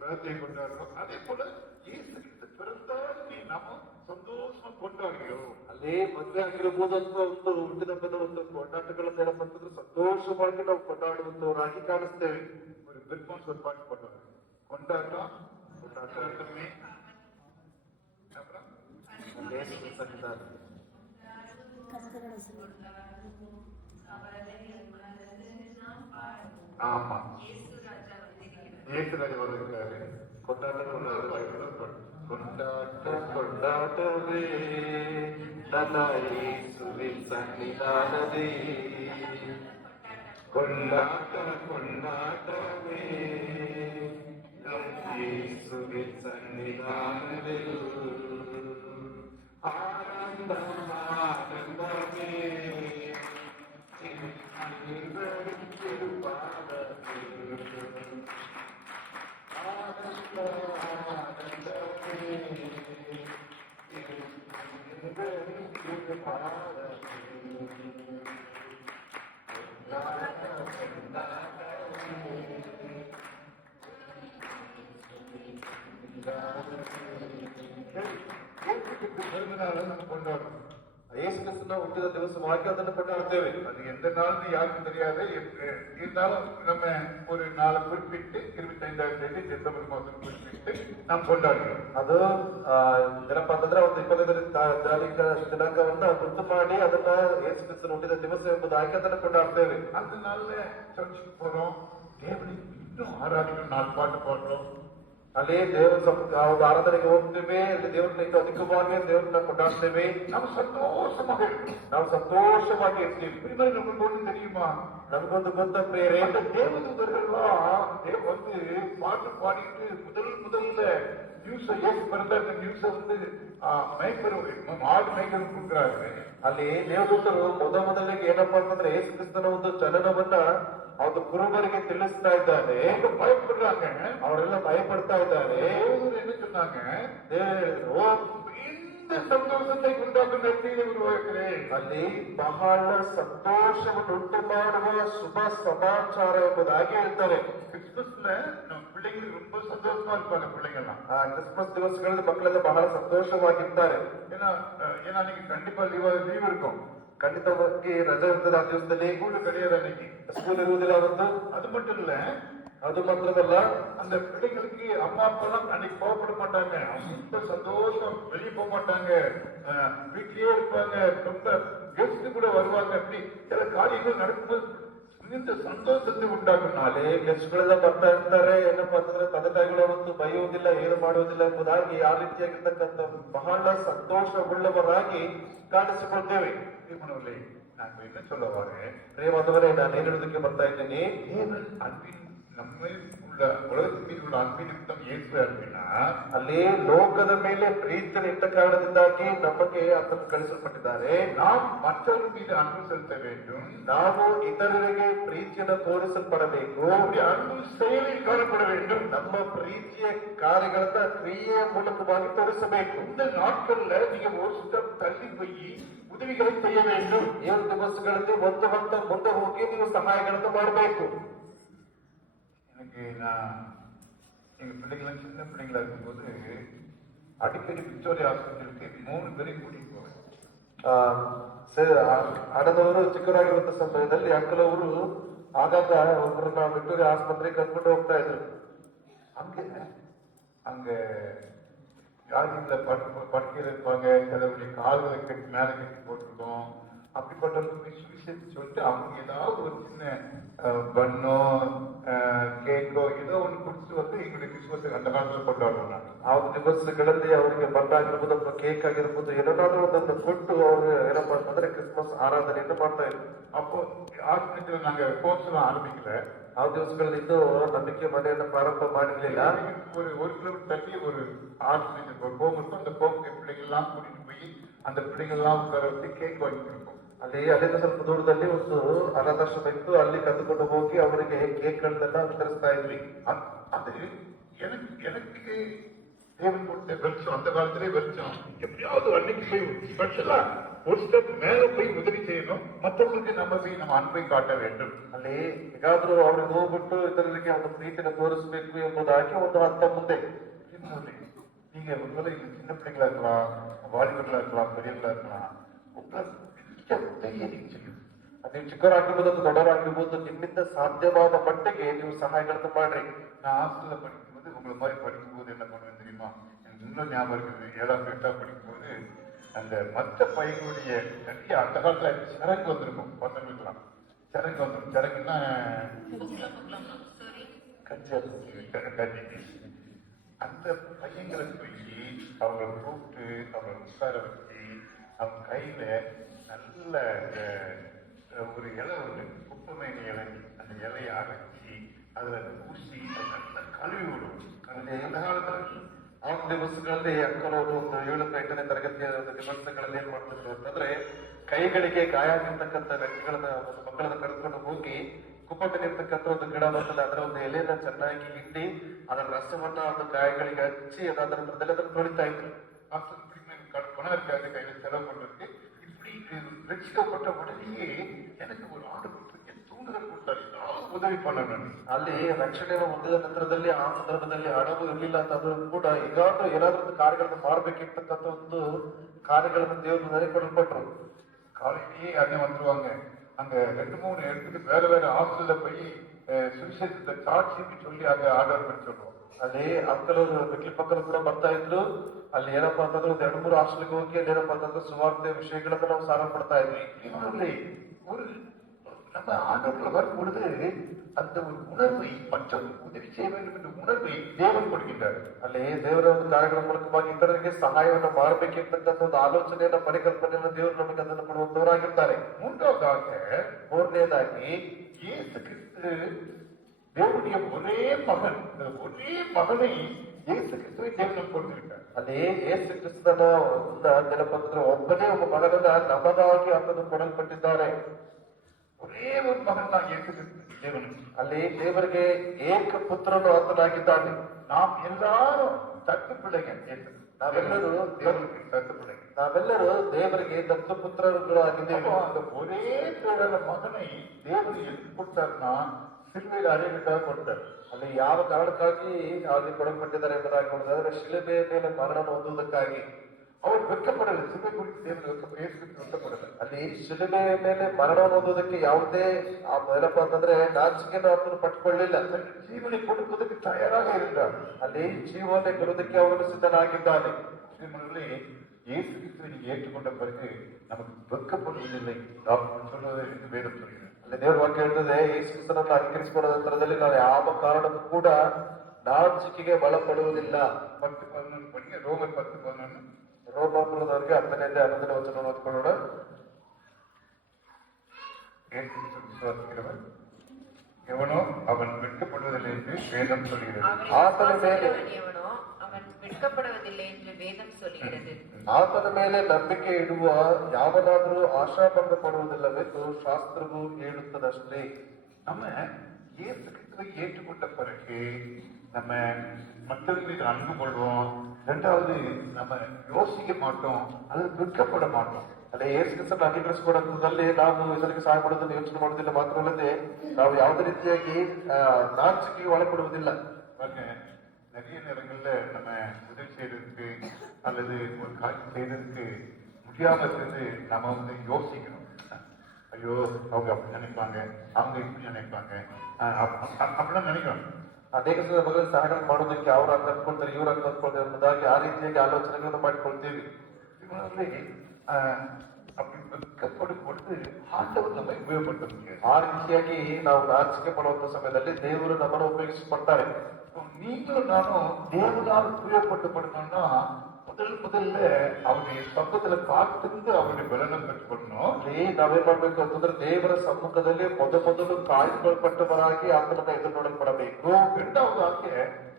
பர்த்டே கொண்டாடுறோம். அதே போல இயேசு கிறிஸ்து பிறந்தால் நீ நம்ம சந்தோஷமா கொண்டாடுகிறோம். ಅಲ್ಲೇ ಮದುವೆ ಆಗಿರಬಹುದು ಅಂತ ಒಂದು ಹುಟ್ಟಿದಬ್ಬದ ಒಂದು ಕೊಂಡಾಟಗಳನ್ನೆಲ್ಲ ಬಂತಂದ್ರೆ ಸಂತೋಷವಾಗಿ ನಾವು ಕೊಂಡಾಡುವಂತವರಾಗಿ ಕಾಣಿಸ್ತೇವೆ. ஒரு பிரிட்மான்ஸ் ஒரு பாட்டு போட்டாங்க, கொண்டாட்டம் கொண்டாட்டமே. அப்புறம் ஆமா ஏசுராஜா வருகிறாரு. ಕೊಂಡಾಟವೇ ನನ್ನ ಯೇಸುವಿನ ಸನ್ನಿಧಾನದೇ, ಕೊಂಡಾಟವೇ இயேசுவின் சன்னிதானத்தில் ஆனந்தம் ஆனந்தமே பிறந்தநாளை நம்ம கொண்டாடுறோம். ಯೇಸು ಕ್ರಿಸ್ತನ ಹುಟ್ಟಿದ ದಿವಸವಾಗಿ ಅದನ್ನು ಕೊಂಡಾಡುತ್ತೇವೆ. அது எந்த நாள்னு யாருக்கும் தெரியாது. இருந்தாலும் நம்ம ஒரு நாளை குறிப்பிட்டு 25ஆம் தேதி டிசம்பர் மாதம் குறிப்பிட்டு நாம் கொண்டாடுறோம். ಅದು ಏನಪ್ಪಾ ಅಂತಂದ್ರೆ ಒಂದು 25ನೇ ದಿನಾಂಕವನ್ನ ಗುರ್ತು ಮಾಡಿ ಅದನ್ನ ಯೇಸು ಕ್ರಿಸ್ತನ ಹುಟ್ಟಿದ ದಿವಸ ಎಂಬುದಾಗಿ ಅದನ್ನು ಕೊಂಡಾಡ್ತೇವೆ. அந்த நாள்ல சர்ச்சுக்கு போறோம், தேவனை இன்னும் ஆராதிக்கிறோம், 4 பாட்டு பாடுறோம். ಅಲ್ಲಿ ಒಂದು ಆರಾಧನೆಗೆ ಹೋಗ್ತೇವೆ, ಅಲ್ಲಿ ದೇವ್ರನ್ನ ಇನ್ನೂ ಅಧಿಕವಾಗಿ ದೇವ್ರನ್ನ ಕೊಂಡಾಡ್ತೇವೆ. நம்ம சந்தோஷமாக இருக்கிறோம். ನಾವು ಸಂತೋಷವಾಗಿ ಇರ್ತೀವಿ. இது மாதிரி நம்மளுக்கு ஒண்ணு தெரியுமா? ನಮಗೊಂದು ಗೊತ್ತ ಪ್ರಿಯರೇ, அந்த தேவதூதர்கள்லாம் வந்து பாட்டு பாடிட்டு முதல்ல நியூஸ் ஏசு பிறந்த அந்த நியூஸ வந்து ஆடு மேய்க்கರು கொடுக்குறாரு. ಅಲ್ಲಿ ದೇವದೂತರು ಮೊದಲಿಗೆ ಏನಪ್ಪಾ ಅಂತಂದ್ರೆ ಯೇಸು ಕ್ರಿಸ್ತನ ಒಂದು ಜನನವನ್ನ ಅವ್ರು ಕುರುಬರಿಗೆ ತಿಳಿಸ್ತಾ ಇದ್ದಾರೆ. பயப்படுறாங்க, ಅವರೆಲ್ಲ ಭಯಪಡ್ತಾ ಇದ್ದಾರೆ. தேவதூதர் என்ன சொன்னாங்க? இந்த சந்தோஷத்தை உண்டாக்கும் நற்செய்தியை உருவாக்குறேன். ಅಲ್ಲಿ ಬಹಳ ಸಂತೋಷವನ್ನುಂಟು ಮಾಡುವ ಶುಭ ಸಮಾಚಾರ ಎಂಬುದಾಗಿ ಹೇಳ್ತಾರೆ. கிறிஸ்துமஸ்ல நம்ம பிள்ளைங்களுக்கு ரொம்ப சந்தோஷமா இருப்பாங்க. பிள்ளைங்கெல்லாம் ಆ ಕ್ರಿಸ್ಮಸ್ ದಿವಸಗಳಲ್ಲಿ ಮಕ್ಕಳೆಲ್ಲ ಬಹಳ ಸಂತೋಷವಾಗಿರ್ತಾರೆ. ஏன்னா அன்னைக்கு கண்டிப்பா லீவ் இருக்கும். ಖಂಡಿತವಾಗಿ ರಜೆ ಇರ್ತದೆ ಆ ದಿವಸದಲ್ಲಿ. ஸ்கூல் கிடையாது அன்னைக்கு, ಸ್ಕೂಲ್ ಇರುವುದಿಲ್ಲ ಅವತ್ತು. அது மட்டும் இல்ல, ಅದು ಮಾತ್ರವಲ್ಲ, அந்த பிள்ளைங்களுக்கு அம்மா அப்பெல்லாம் அன்னைக்கு கோவப்பட மாட்டாங்க. ரொம்ப சந்தோஷம், வெளியே போக மாட்டாங்க, வீட்லயே இருப்பாங்க. ரொம்ப கெஸ்ட் கூட வருவாங்க. அப்படி சில காரியங்கள் நடக்கும்போது இந்த சந்தோஷத்தை உண்டாக்கும். ಅಲ್ಲಿ ಗೆಸ್ಟ್ಗಳೆಲ್ಲ ಬರ್ತಾ ಇರ್ತಾರೆ. ಏನಪ್ಪಾ ಅಂತಂದ್ರೆ ತಂದೆ ತಾಯಿಗಳು ಅವತ್ತು ಬೈಯುವುದಿಲ್ಲ, ಏನು ಮಾಡುವುದಿಲ್ಲ ಎಂಬುದಾಗಿ ಆ ರೀತಿಯಾಗಿರ್ತಕ್ಕಂಥ ಬಹಳ ಸಂತೋಷವುಳ್ಳವರಾಗಿ ಕಾಣಿಸಿಕೊಳ್ತೇವೆ. திருமணவர்களே, நான் என்ன சொல்ல வரேன்? ಪ್ರಿಯವಾದವರೇ, ನಾನು ಏನ್ ಹೇಳೋದಕ್ಕೆ ಬರ್ತಾ ಇದ್ದೀನಿ, தேவன் அன்பின் நம்ம உள்ள உலகத்தின் மீது உள்ள அன்பின் நிமித்தம் இயேசு அப்படின்னா ಅಲ್ಲಿ ಲೋಕದ ಮೇಲೆ ಪ್ರೀತಿ ಇಟ್ಟ ಕಾರಣದಿಂದಾಗಿ ನಮಗೆ ಅದನ್ನು ಕಳಿಸಲ್ಪಟ್ಟಿದ್ದಾರೆ. நாம் மற்றவர்கள் மீது அன்பு செலுத்த வேண்டும். ನಾವು ಇತರರಿಗೆ ಪ್ರೀತಿಯನ್ನು ತೋರಿಸಲ್ಪಡಬೇಕು. நம்முடைய அன்பு செயலில் காணப்பட வேண்டும். ನಮ್ಮ ಪ್ರೀತಿಯ ಕಾರ್ಯಗಳನ್ನ ಕ್ರಿಯೆಯ ಮೂಲಕವಾಗಿ ತೋರಿಸಬೇಕು. இந்த நாட்கள்ல நீங்க ஒரு ஸ்டெப் தள்ளி போய் உதவிகளை செய்ய வேண்டும். 7 ದಿವಸಗಳಲ್ಲಿ ಒಂದು ಹಂತ ಮುಂದೆ ಹೋಗಿ ನೀವು ಸಹಾಯಗಳನ್ನು ಮಾಡಬೇಕು. எனக்கு நான் எங்க பிள்ளைங்களாம் சின்ன பிள்ளைங்களா இருக்கும்போது அடிக்கடி விக்டோரியா ஆஸ்பத்திரிக்கு 3 பேரையும் கூட்டிட்டு போவேன். ಹಣದವರು ಚಿಕ್ಕವರಾಗಿರುವಂತ ಸಮಯದಲ್ಲಿ ಅಂಕಲ್ ಅವರು ಆಗಾಗ ಒಬ್ಬರನ್ನ ವಿಕ್ಟೋರಿಯಾ ಆಸ್ಪತ್ರೆಗೆ ಕರ್ಕೊಂಡು ಹೋಗ್ತಾ ಇದ್ರು. அங்க யாருல படுக்கையில இருப்பாங்க, சிலருடைய கால்களை கட்டி மேல கட்டி போட்டிருக்கோம். அப்படிப்பட்டவர்களுக்கு சுவிசேஷம் சொல்லிட்டு அவங்க ஏதாவது ஒரு சின்ன பண்ணோ கேக்கோ ஏதோ ஒண்ணு குடிச்சிட்டு வந்து எங்களுடைய கிறிஸ்துமஸ் அந்த காலத்துல கொண்டாடுவோம். ಆ ದಿವಸಗಳಲ್ಲಿ ಅವರಿಗೆ ಬಣ್ಣಾಗಿರ್ಬೋದು ಅಥವಾ ಕೇಕ್ ಆಗಿರ್ಬೋದು ಏನಾದ್ರೂ ಒಂದನ್ನು ಕೊಟ್ಟು ಅವರು ಏನಪ್ಪಾ ಅಂತಂದ್ರೆ ಕ್ರಿಸ್ಮಸ್ ಆರಾಧನೆಯನ್ನು ಮಾಡ್ತಾ ಇದ್ರು. அப்போ ஆஸ்பத்திரியில நாங்க கோர்ஸ் எல்லாம் ஆரம்பிக்கல. ಆ ದಿವಸಗಳಲ್ಲಿ ಇದ್ದು ನಂಬಿಕೆ ಮನೆಯನ್ನು ಪ್ರಾರಂಭ ಮಾಡಿರ್ಲಿಲ್ಲ. ஒரு 1 கிலோமீட்டர் தள்ளி ஒரு ஆஸ்பத்திரி ஒரு ஹோம் இருக்கும். அந்த ஹோம் பிள்ளைங்க எல்லாம் கூட்டிட்டு போய் அந்த பிள்ளைங்க எல்லாம் உட்கார வச்சு கேக் வாங்கி கொடுப்போம். ಅಲ್ಲಿ ಅಲ್ಲಿಂದ ಸ್ವಲ್ಪ ದೂರದಲ್ಲಿ ಒಂದು ಅನಾಥಾಶ್ರಮ ಇತ್ತು. ಅಲ್ಲಿ ಕರೆದುಕೊಂಡು ಹೋಗಿ ಅವರಿಗೆ ಕೇಕ್ಗಳನ್ನೆಲ್ಲ ವಿತರಿಸ್ತಾ ಇದ್ವಿ. அது எனக்கு தேவன் கொடுத்த வெளிச்சம், அந்த காலத்திலே வெளிச்சம். எப்படியாவது அன்னைக்கு போய் ஸ்பெஷலா ஒரு ஸ்டெப் மேல போய் உதவி செய்யணும். மற்றவங்களுக்கு நம்ம போய் நம்ம அன்பை காட்ட வேண்டும். ಅಲ್ಲಿ ಹೇಗಾದ್ರೂ ಅವ್ರಿಗೆ ಹೋಗ್ಬಿಟ್ಟು ಇತರರಿಗೆ ಒಂದು ಪ್ರೀತಿನ ತೋರಿಸಬೇಕು ಎಂಬುದಾಗಿ ಒಂದು ಹಂತ ಮುಂದೆ. நீங்க ஒருவேளை சின்ன பிள்ளைங்களா இருக்கலாம், வாலிபர்களா இருக்கலாம், பெரியவர்களா இருக்கலாம். ನೀವು ಚಿಕ್ಕವರಾಗಿರ್ಬೋದು ಅಥವಾ ದೊಡ್ಡವರಾಗಿರ್ಬೋದು, ನಿಮ್ಮಿಂದ ಸಾಧ್ಯವಾದ ಮಟ್ಟಿಗೆ ನೀವು ಸಹಾಯಗಳನ್ನು ಮಾಡ್ರಿ. நான் ஹாஸ்டல்ல படிக்கும்போது உங்களை மாதிரி படிக்கும்போது என்ன பண்ணுவேன் தெரியுமா? எனக்கு இன்னும் ஞாபகம் இருக்குது. 7ஆம் 8ஆம் படிக்கும்போது அந்த மற்ற பையனுடைய நிறைய அந்த காலத்துல சரக்கு வந்திருக்கும். பசங்களுக்குலாம் சரக்கு வந்துடும். சரக்குன்னா கஞ்சி. அந்த பையங்களை போய் அவங்களை கூப்பிட்டு அவங்களை உட்கார வச்சு அவங்க கையில நல்ல ஒரு இலை ஒன்று குப்பமேனி இலை, அந்த இலையை அரைச்சி அதுல ஊசி நல்லா கழுவி விடும். ಅಲ್ಲಿ ಆ ದಿವಸಗಳಲ್ಲಿ ಅಕ್ಕನವರು ಒಂದು 7ನೇ ತರಗತಿಯ ಒಂದು ದಿವಸಗಳಲ್ಲಿ ಏನ್ ಮಾಡ್ತಿದ್ರು ಅಂತಂದ್ರೆ ಕೈಗಳಿಗೆ ಗಾಯ ಆಗಿರ್ತಕ್ಕಂಥ ವ್ಯಕ್ತಿಗಳನ್ನ ಒಂದು ಮಕ್ಕಳನ್ನ ಕರೆದುಕೊಂಡು ಹೋಗಿ ಕುಪ್ಪಕ್ಕಲ್ಲಿರ್ತಕ್ಕಂಥ ಒಂದು ಗಿಡ ಬರ್ತದೆ ಅದರ ಒಂದು ಎಲೆಯನ್ನ ಚೆನ್ನಾಗಿ ಹಿಂಡಿ ಅದರ ರಸವನ್ನ ಒಂದು ಗಾಯಗಳಿಗೆ ಹಚ್ಚಿ ಅದರ ನಂತರದಲ್ಲಿ ಅದನ್ನು ತೊಳಿತಾ ಇದ್ರು. பணத்திற்காக கையில் செலவு பண்றதுக்கு இப்படி ரட்சிக்கப்பட்ட உடனேயே எனக்கு ஒரு ஆண்டு கொடுத்து தூண்டுதல் கொடுத்தாரு, ஏதாவது உதவி பண்ணணும். ಅಲ್ಲಿ ರಕ್ಷಣೆಯನ್ನು ಹೊಂದಿದ ನಂತರದಲ್ಲಿ ಆ ಸಂದರ್ಭದಲ್ಲಿ ಹಣವು ಇರಲಿಲ್ಲ ಅಂತಂದ್ರೂ ಕೂಡ ಈಗಾದ್ರೂ ಏನಾದ್ರೂ ಒಂದು ಕಾರ್ಯಗಳನ್ನು ಮಾಡ್ಬೇಕಿರ್ತಕ್ಕಂಥ ಒಂದು ಕಾರ್ಯಗಳನ್ನು ದೇವರು ನನಗೆ ಕೊಡಲ್ಪಟ್ರು. காலையிலேயே அண்ணன் வந்துருவாங்க. அங்க 2-3 இடத்துக்கு வேற வேற ஹாஸ்டல்ல போய் சுவிசேஷத்தை சாட்சின்னு சொல்லி அங்க ஆர்டர் பண்ணி சொல்லுவோம். ಅಲ್ಲಿ ಅಕ್ಕಲು ಮೆಟ್ಲಿ ಪಕ್ಕದ ಕೂಡ ಬರ್ತಾ ಇದ್ರು. ಅಲ್ಲಿ ಏನಪ್ಪಾ ಅಂತಂದ್ರೆ ಒಂದು 2-3 ಹಾಸ್ಟೆಲ್ಗೆ ಹೋಗಿ ಅಲ್ಲಿ ಏನಪ್ಪಾ ಅಂತಂದ್ರೆ ಸುವಾರ್ತೆ ವಿಷಯಗಳನ್ನ ನಾವು ಸಾರ ಪಡ್ತಾ ಇದ್ವಿ. இவங்களே ஒரு நம்ம ஆண்டவர்கள் வரும் பொழுது அந்த ஒரு உணர்வை மற்றொரு உதவி செய்ய வேண்டும் என்ற உணர்வை தேவன் கொடுக்கின்றார். ಅಲ್ಲಿ ದೇವರ ಒಂದು ಕಾರ್ಯಗಳ ಮೂಲಕವಾಗಿ ಇತರರಿಗೆ ಸಹಾಯವನ್ನು ಮಾಡಬೇಕಿರ್ತಕ್ಕಂಥ ಒಂದು ಆಲೋಚನೆಯನ್ನ ಪರಿಕಲ್ಪನೆಯನ್ನು ದೇವರು ನಮಗೆ ಅದನ್ನು ಕೊಡುವಂತವರಾಗಿರ್ತಾರೆ. ಮೂರನೇದಾಗಿ இயேசு கிறிஸ்து தேவனுடைய ஒரே மகனை இயேசு கிறிஸ்துவை தேவன் கொடுத்திருக்கார். ಅಲ್ಲಿ ಯೇಸು ಕ್ರಿಸ್ತನ ನೆನಪಂದ್ರೆ ಒಬ್ಬನೇ ಒಬ್ಬ ಮಗನನ್ನ ನಮಗಾಗಿ ಅದನ್ನು ಕೊಡಲ್ಪಟ್ಟಿದ್ದಾರೆ. ஒரே ஒரு மகன் தான் இயேசு கிறிஸ்து தேவனுக்கு. ಅಲ್ಲಿ ದೇವರಿಗೆ ಏಕ ಪುತ್ರನು ಆತನಾಗಿದ್ದಾನೆ. நாம் எல்லாரும் தத்து பிள்ளைகள். ನಾವೆಲ್ಲರೂ தேவனுக்கு தத்து பிள்ளைகள். ನಾವೆಲ್ಲರೂ ದೇವರಿಗೆ ದತ್ತು ಪುತ್ರರಾಗಿದ್ದೇವೆ. அந்த ஒரே பேரான மகனை தேவன் எதுக்கு கொடுத்தாருன்னா சிலுவையில் அறையலுக்காக கொடுத்தார். ಅಲ್ಲಿ ಯಾವ ಕಾರಣಕ್ಕಾಗಿ ಅಲ್ಲಿ ಕೊಡಲ್ಪಟ್ಟಿದ್ದಾರೆ ಎಂಬುದಾಗಿ ನೋಡಿದ್ರೆ ಶಿಲುಬೆಯ ಮೇಲೆ ಮರಣ ಹೊಂದುವುದಕ್ಕಾಗಿ. ಅವರು ವೆಕ್ಕಪಡಲ್ಲ, ಶಿಲುಬೆ ಕುರಿತು ದೇವರು ವೆಕ್ಕಪಡಲ್ಲ. ಅಲ್ಲಿ ಶಿಲುಬೆಯ ಮೇಲೆ ಮರಣ ಹೊಂದುವುದಕ್ಕೆ ಯಾವುದೇ ಏನಪ್ಪಾ ಅಂತಂದ್ರೆ ನಾಚಿಕೆನ ಅದನ್ನು ಪಟ್ಕೊಳ್ಳಿಲ್ಲ. ಜೀವನ ಕೊಡುವುದಕ್ಕೆ ತಯಾರಾಗಿ ಇರುತ್ತಾರೆ. ಅಲ್ಲಿ ಜೀವನ ಕೊಡುವುದಕ್ಕೆ ಅವನು ಸಿದ್ಧನಾಗಿದ್ದಾನೆ. இயேசு கிறிஸ்துவை நீங்க ஏற்றுக்கொண்ட பிறகு நமக்கு வெக்கப்படுவதில்லை சொல்வதை வேதம் சொல்கிறது. ಅಲ್ಲಿ ದೇವರ ವಾಕ್ಯ ಹೇಳ್ತದೆ ಯೇಸು ಕ್ರಿಸ್ತನನ್ನು ಅಂಗೀಕರಿಸಿಕೊಂಡ ನಂತರದಲ್ಲಿ ನಾವು ಯಾವ ಕಾರಣಕ್ಕೂ ಕೂಡ ನಾಚಿಕೆಗೆ ಒಳಪಡುವುದಿಲ್ಲ. 10:11 படிங்க. ரோமர் 10:11. ರೋಮಾಪುರದವರಿಗೆ 10ನೇ ವಚನ ಓದ್ಕೊಳ್ಳೋಣ. இயேசு கிறிஸ்து விசுவாசிக்கிறவன் எவனோ அவன் வெட்கப்படுவதில்லை என்று வேதம் சொல்கிறது. ಆತನ ಮೇಲೆ அவன் வெட்கப்படுவதில்லை என்று வேதம் சொல்கிறது. ಆತನ ಮೇಲೆ ನಂಬಿಕೆ ಇಡುವ ಯಾವನಾದರೂ ಆಶಾಭಂಗ ಪಡುವುದಿಲ್ಲವೆಂದು ಶಾಸ್ತ್ರವು ಹೇಳುತ್ತದಷ್ಟೇ. நம்ம இயேசு கிறிஸ்துவை ஏற்றுக்கொண்ட பிறகு நம்ம மக்கள் மீது அன்பு கொள்வோம். இரண்டாவது நம்ம யோசிக்க மாட்டோம், அது வெட்கப்பட மாட்டோம். ಅದೇ ಯೇಸು ಕ್ರಿಸ್ತನ ಅಂಗೀಕರಿಸಿಕೊಂಡಂತದಲ್ಲಿ ನಾವು ಇದರಿಗೆ ಸಹಾಯ ಮಾಡೋದನ್ನು ಯೋಚನೆ ಮಾಡೋದಿಲ್ಲ. ಮಾತ್ರವಲ್ಲದೆ ನಾವು ಯಾವುದೇ ರೀತಿಯಾಗಿ ನಾಚಿಕೆಗೆ ಒಳಪಡುವುದಿಲ್ಲ. நிறைய நேரங்கள்ல நம்ம உதவி செய்யறதுக்கு அல்லது ஒரு காரியம் செய்யறதுக்கு முடியாம இருந்து நம்ம யோசிக்கணும். ஐயோ அவங்க அப்படி நினைப்பாங்க, அவங்க இப்படி நினைப்பாங்க அப்படிலாம் நினைக்கிறோம். ಅನೇಕ ಸಂದರ್ಭಗಳಲ್ಲಿ ಸಹಾಯಗಳನ್ನು ಮಾಡೋದಕ್ಕೆ ಅವ್ರು ಅಂತ ಅಂದ್ಕೊಳ್ತಾರೆ, ಇವ್ರು ಅಂತ ಅಂದ್ಕೊಳ್ತಾರೆ ಎಂಬುದಾಗಿ ಆ ರೀತಿಯಾಗಿ ಆಲೋಚನೆಗಳನ್ನು ಮಾಡಿಕೊಳ್ತೀವಿ. ಇವರಲ್ಲಿ அப்படி வெட்கப்படும் பொழுது ஆண்டவர் நம்மை உபயோகப்படுத்த முடியாது. ಆ ರೀತಿಯಾಗಿ ನಾವು ನಾಚಿಕೆ ಪಡುವಂತ ಸಮಯದಲ್ಲಿ ದೇವರು ನಮ್ಮನ್ನು ಉಪಯೋಗಿಸಿಕೊಳ್ತಾರೆ. நீங்களும் நானும் தேவனால் உபயோகப்படுத்தப்படணும்னா முதல்ல அவருடைய சம்பத்துல காத்திருந்து அவருடைய பலனம் பெற்றுக்கொள்ளணும். ನಾವೇನ್ ಮಾಡ್ಬೇಕು ಅಂತಂದ್ರೆ ದೇವರ ಸಮ್ಮುಖದಲ್ಲಿ ಮೊದಲು ಕಾಯ್ದುಕೊಳ್ಪಟ್ಟವರಾಗಿ ಆತನನ್ನ ಎದುರು ನೋಡಲ್ಪಡಬೇಕು. இரண்டாவதாக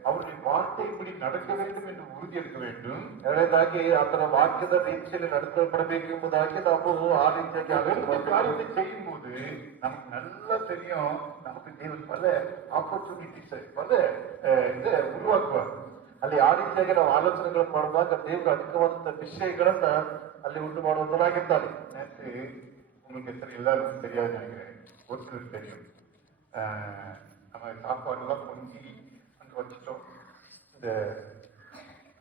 அவருடைய வார்த்தைப்படி நடக்க வேண்டும் என்று உறுதி எடுக்க வேண்டும். ಎರಡನೇದಾಗಿ ಆತನ ವಾಕ್ಯದ ರೀತಿಯಲ್ಲಿ ನಡೆಸಲ್ಪಡಬೇಕು ಎಂಬುದಾಗಿ ನಾವು ಆ ರೀತಿಯಾಗಿ காரியத்தை செய்யும் போது நமக்கு நல்லா தெரியும், நமக்கு தேவன் பல ஆப்பர்ச்சுனிட்டிஸ் பல இதை உருவாக்குவார். ಅಲ್ಲಿ ಆ ರೀತಿಯಾಗಿ ನಾವು ಆಲೋಚನೆಗಳನ್ನು ಮಾಡುವಾಗ ದೇವರು ಅಧಿಕವಾದಂತಹ ವಿಷಯಗಳನ್ನ ಅಲ್ಲಿ ಉಂಟು ಮಾಡುವಂತನಾಗಿದ್ದಾನೆ. நேற்று உங்களுக்கு எல்லாருக்கும் தெரியாது நினைக்கிறேன், ஒரு சிலர் தெரியும். நம்ம சாப்பாடுலாம் கொஞ்சி அங்கே வச்சுட்டோம். இந்த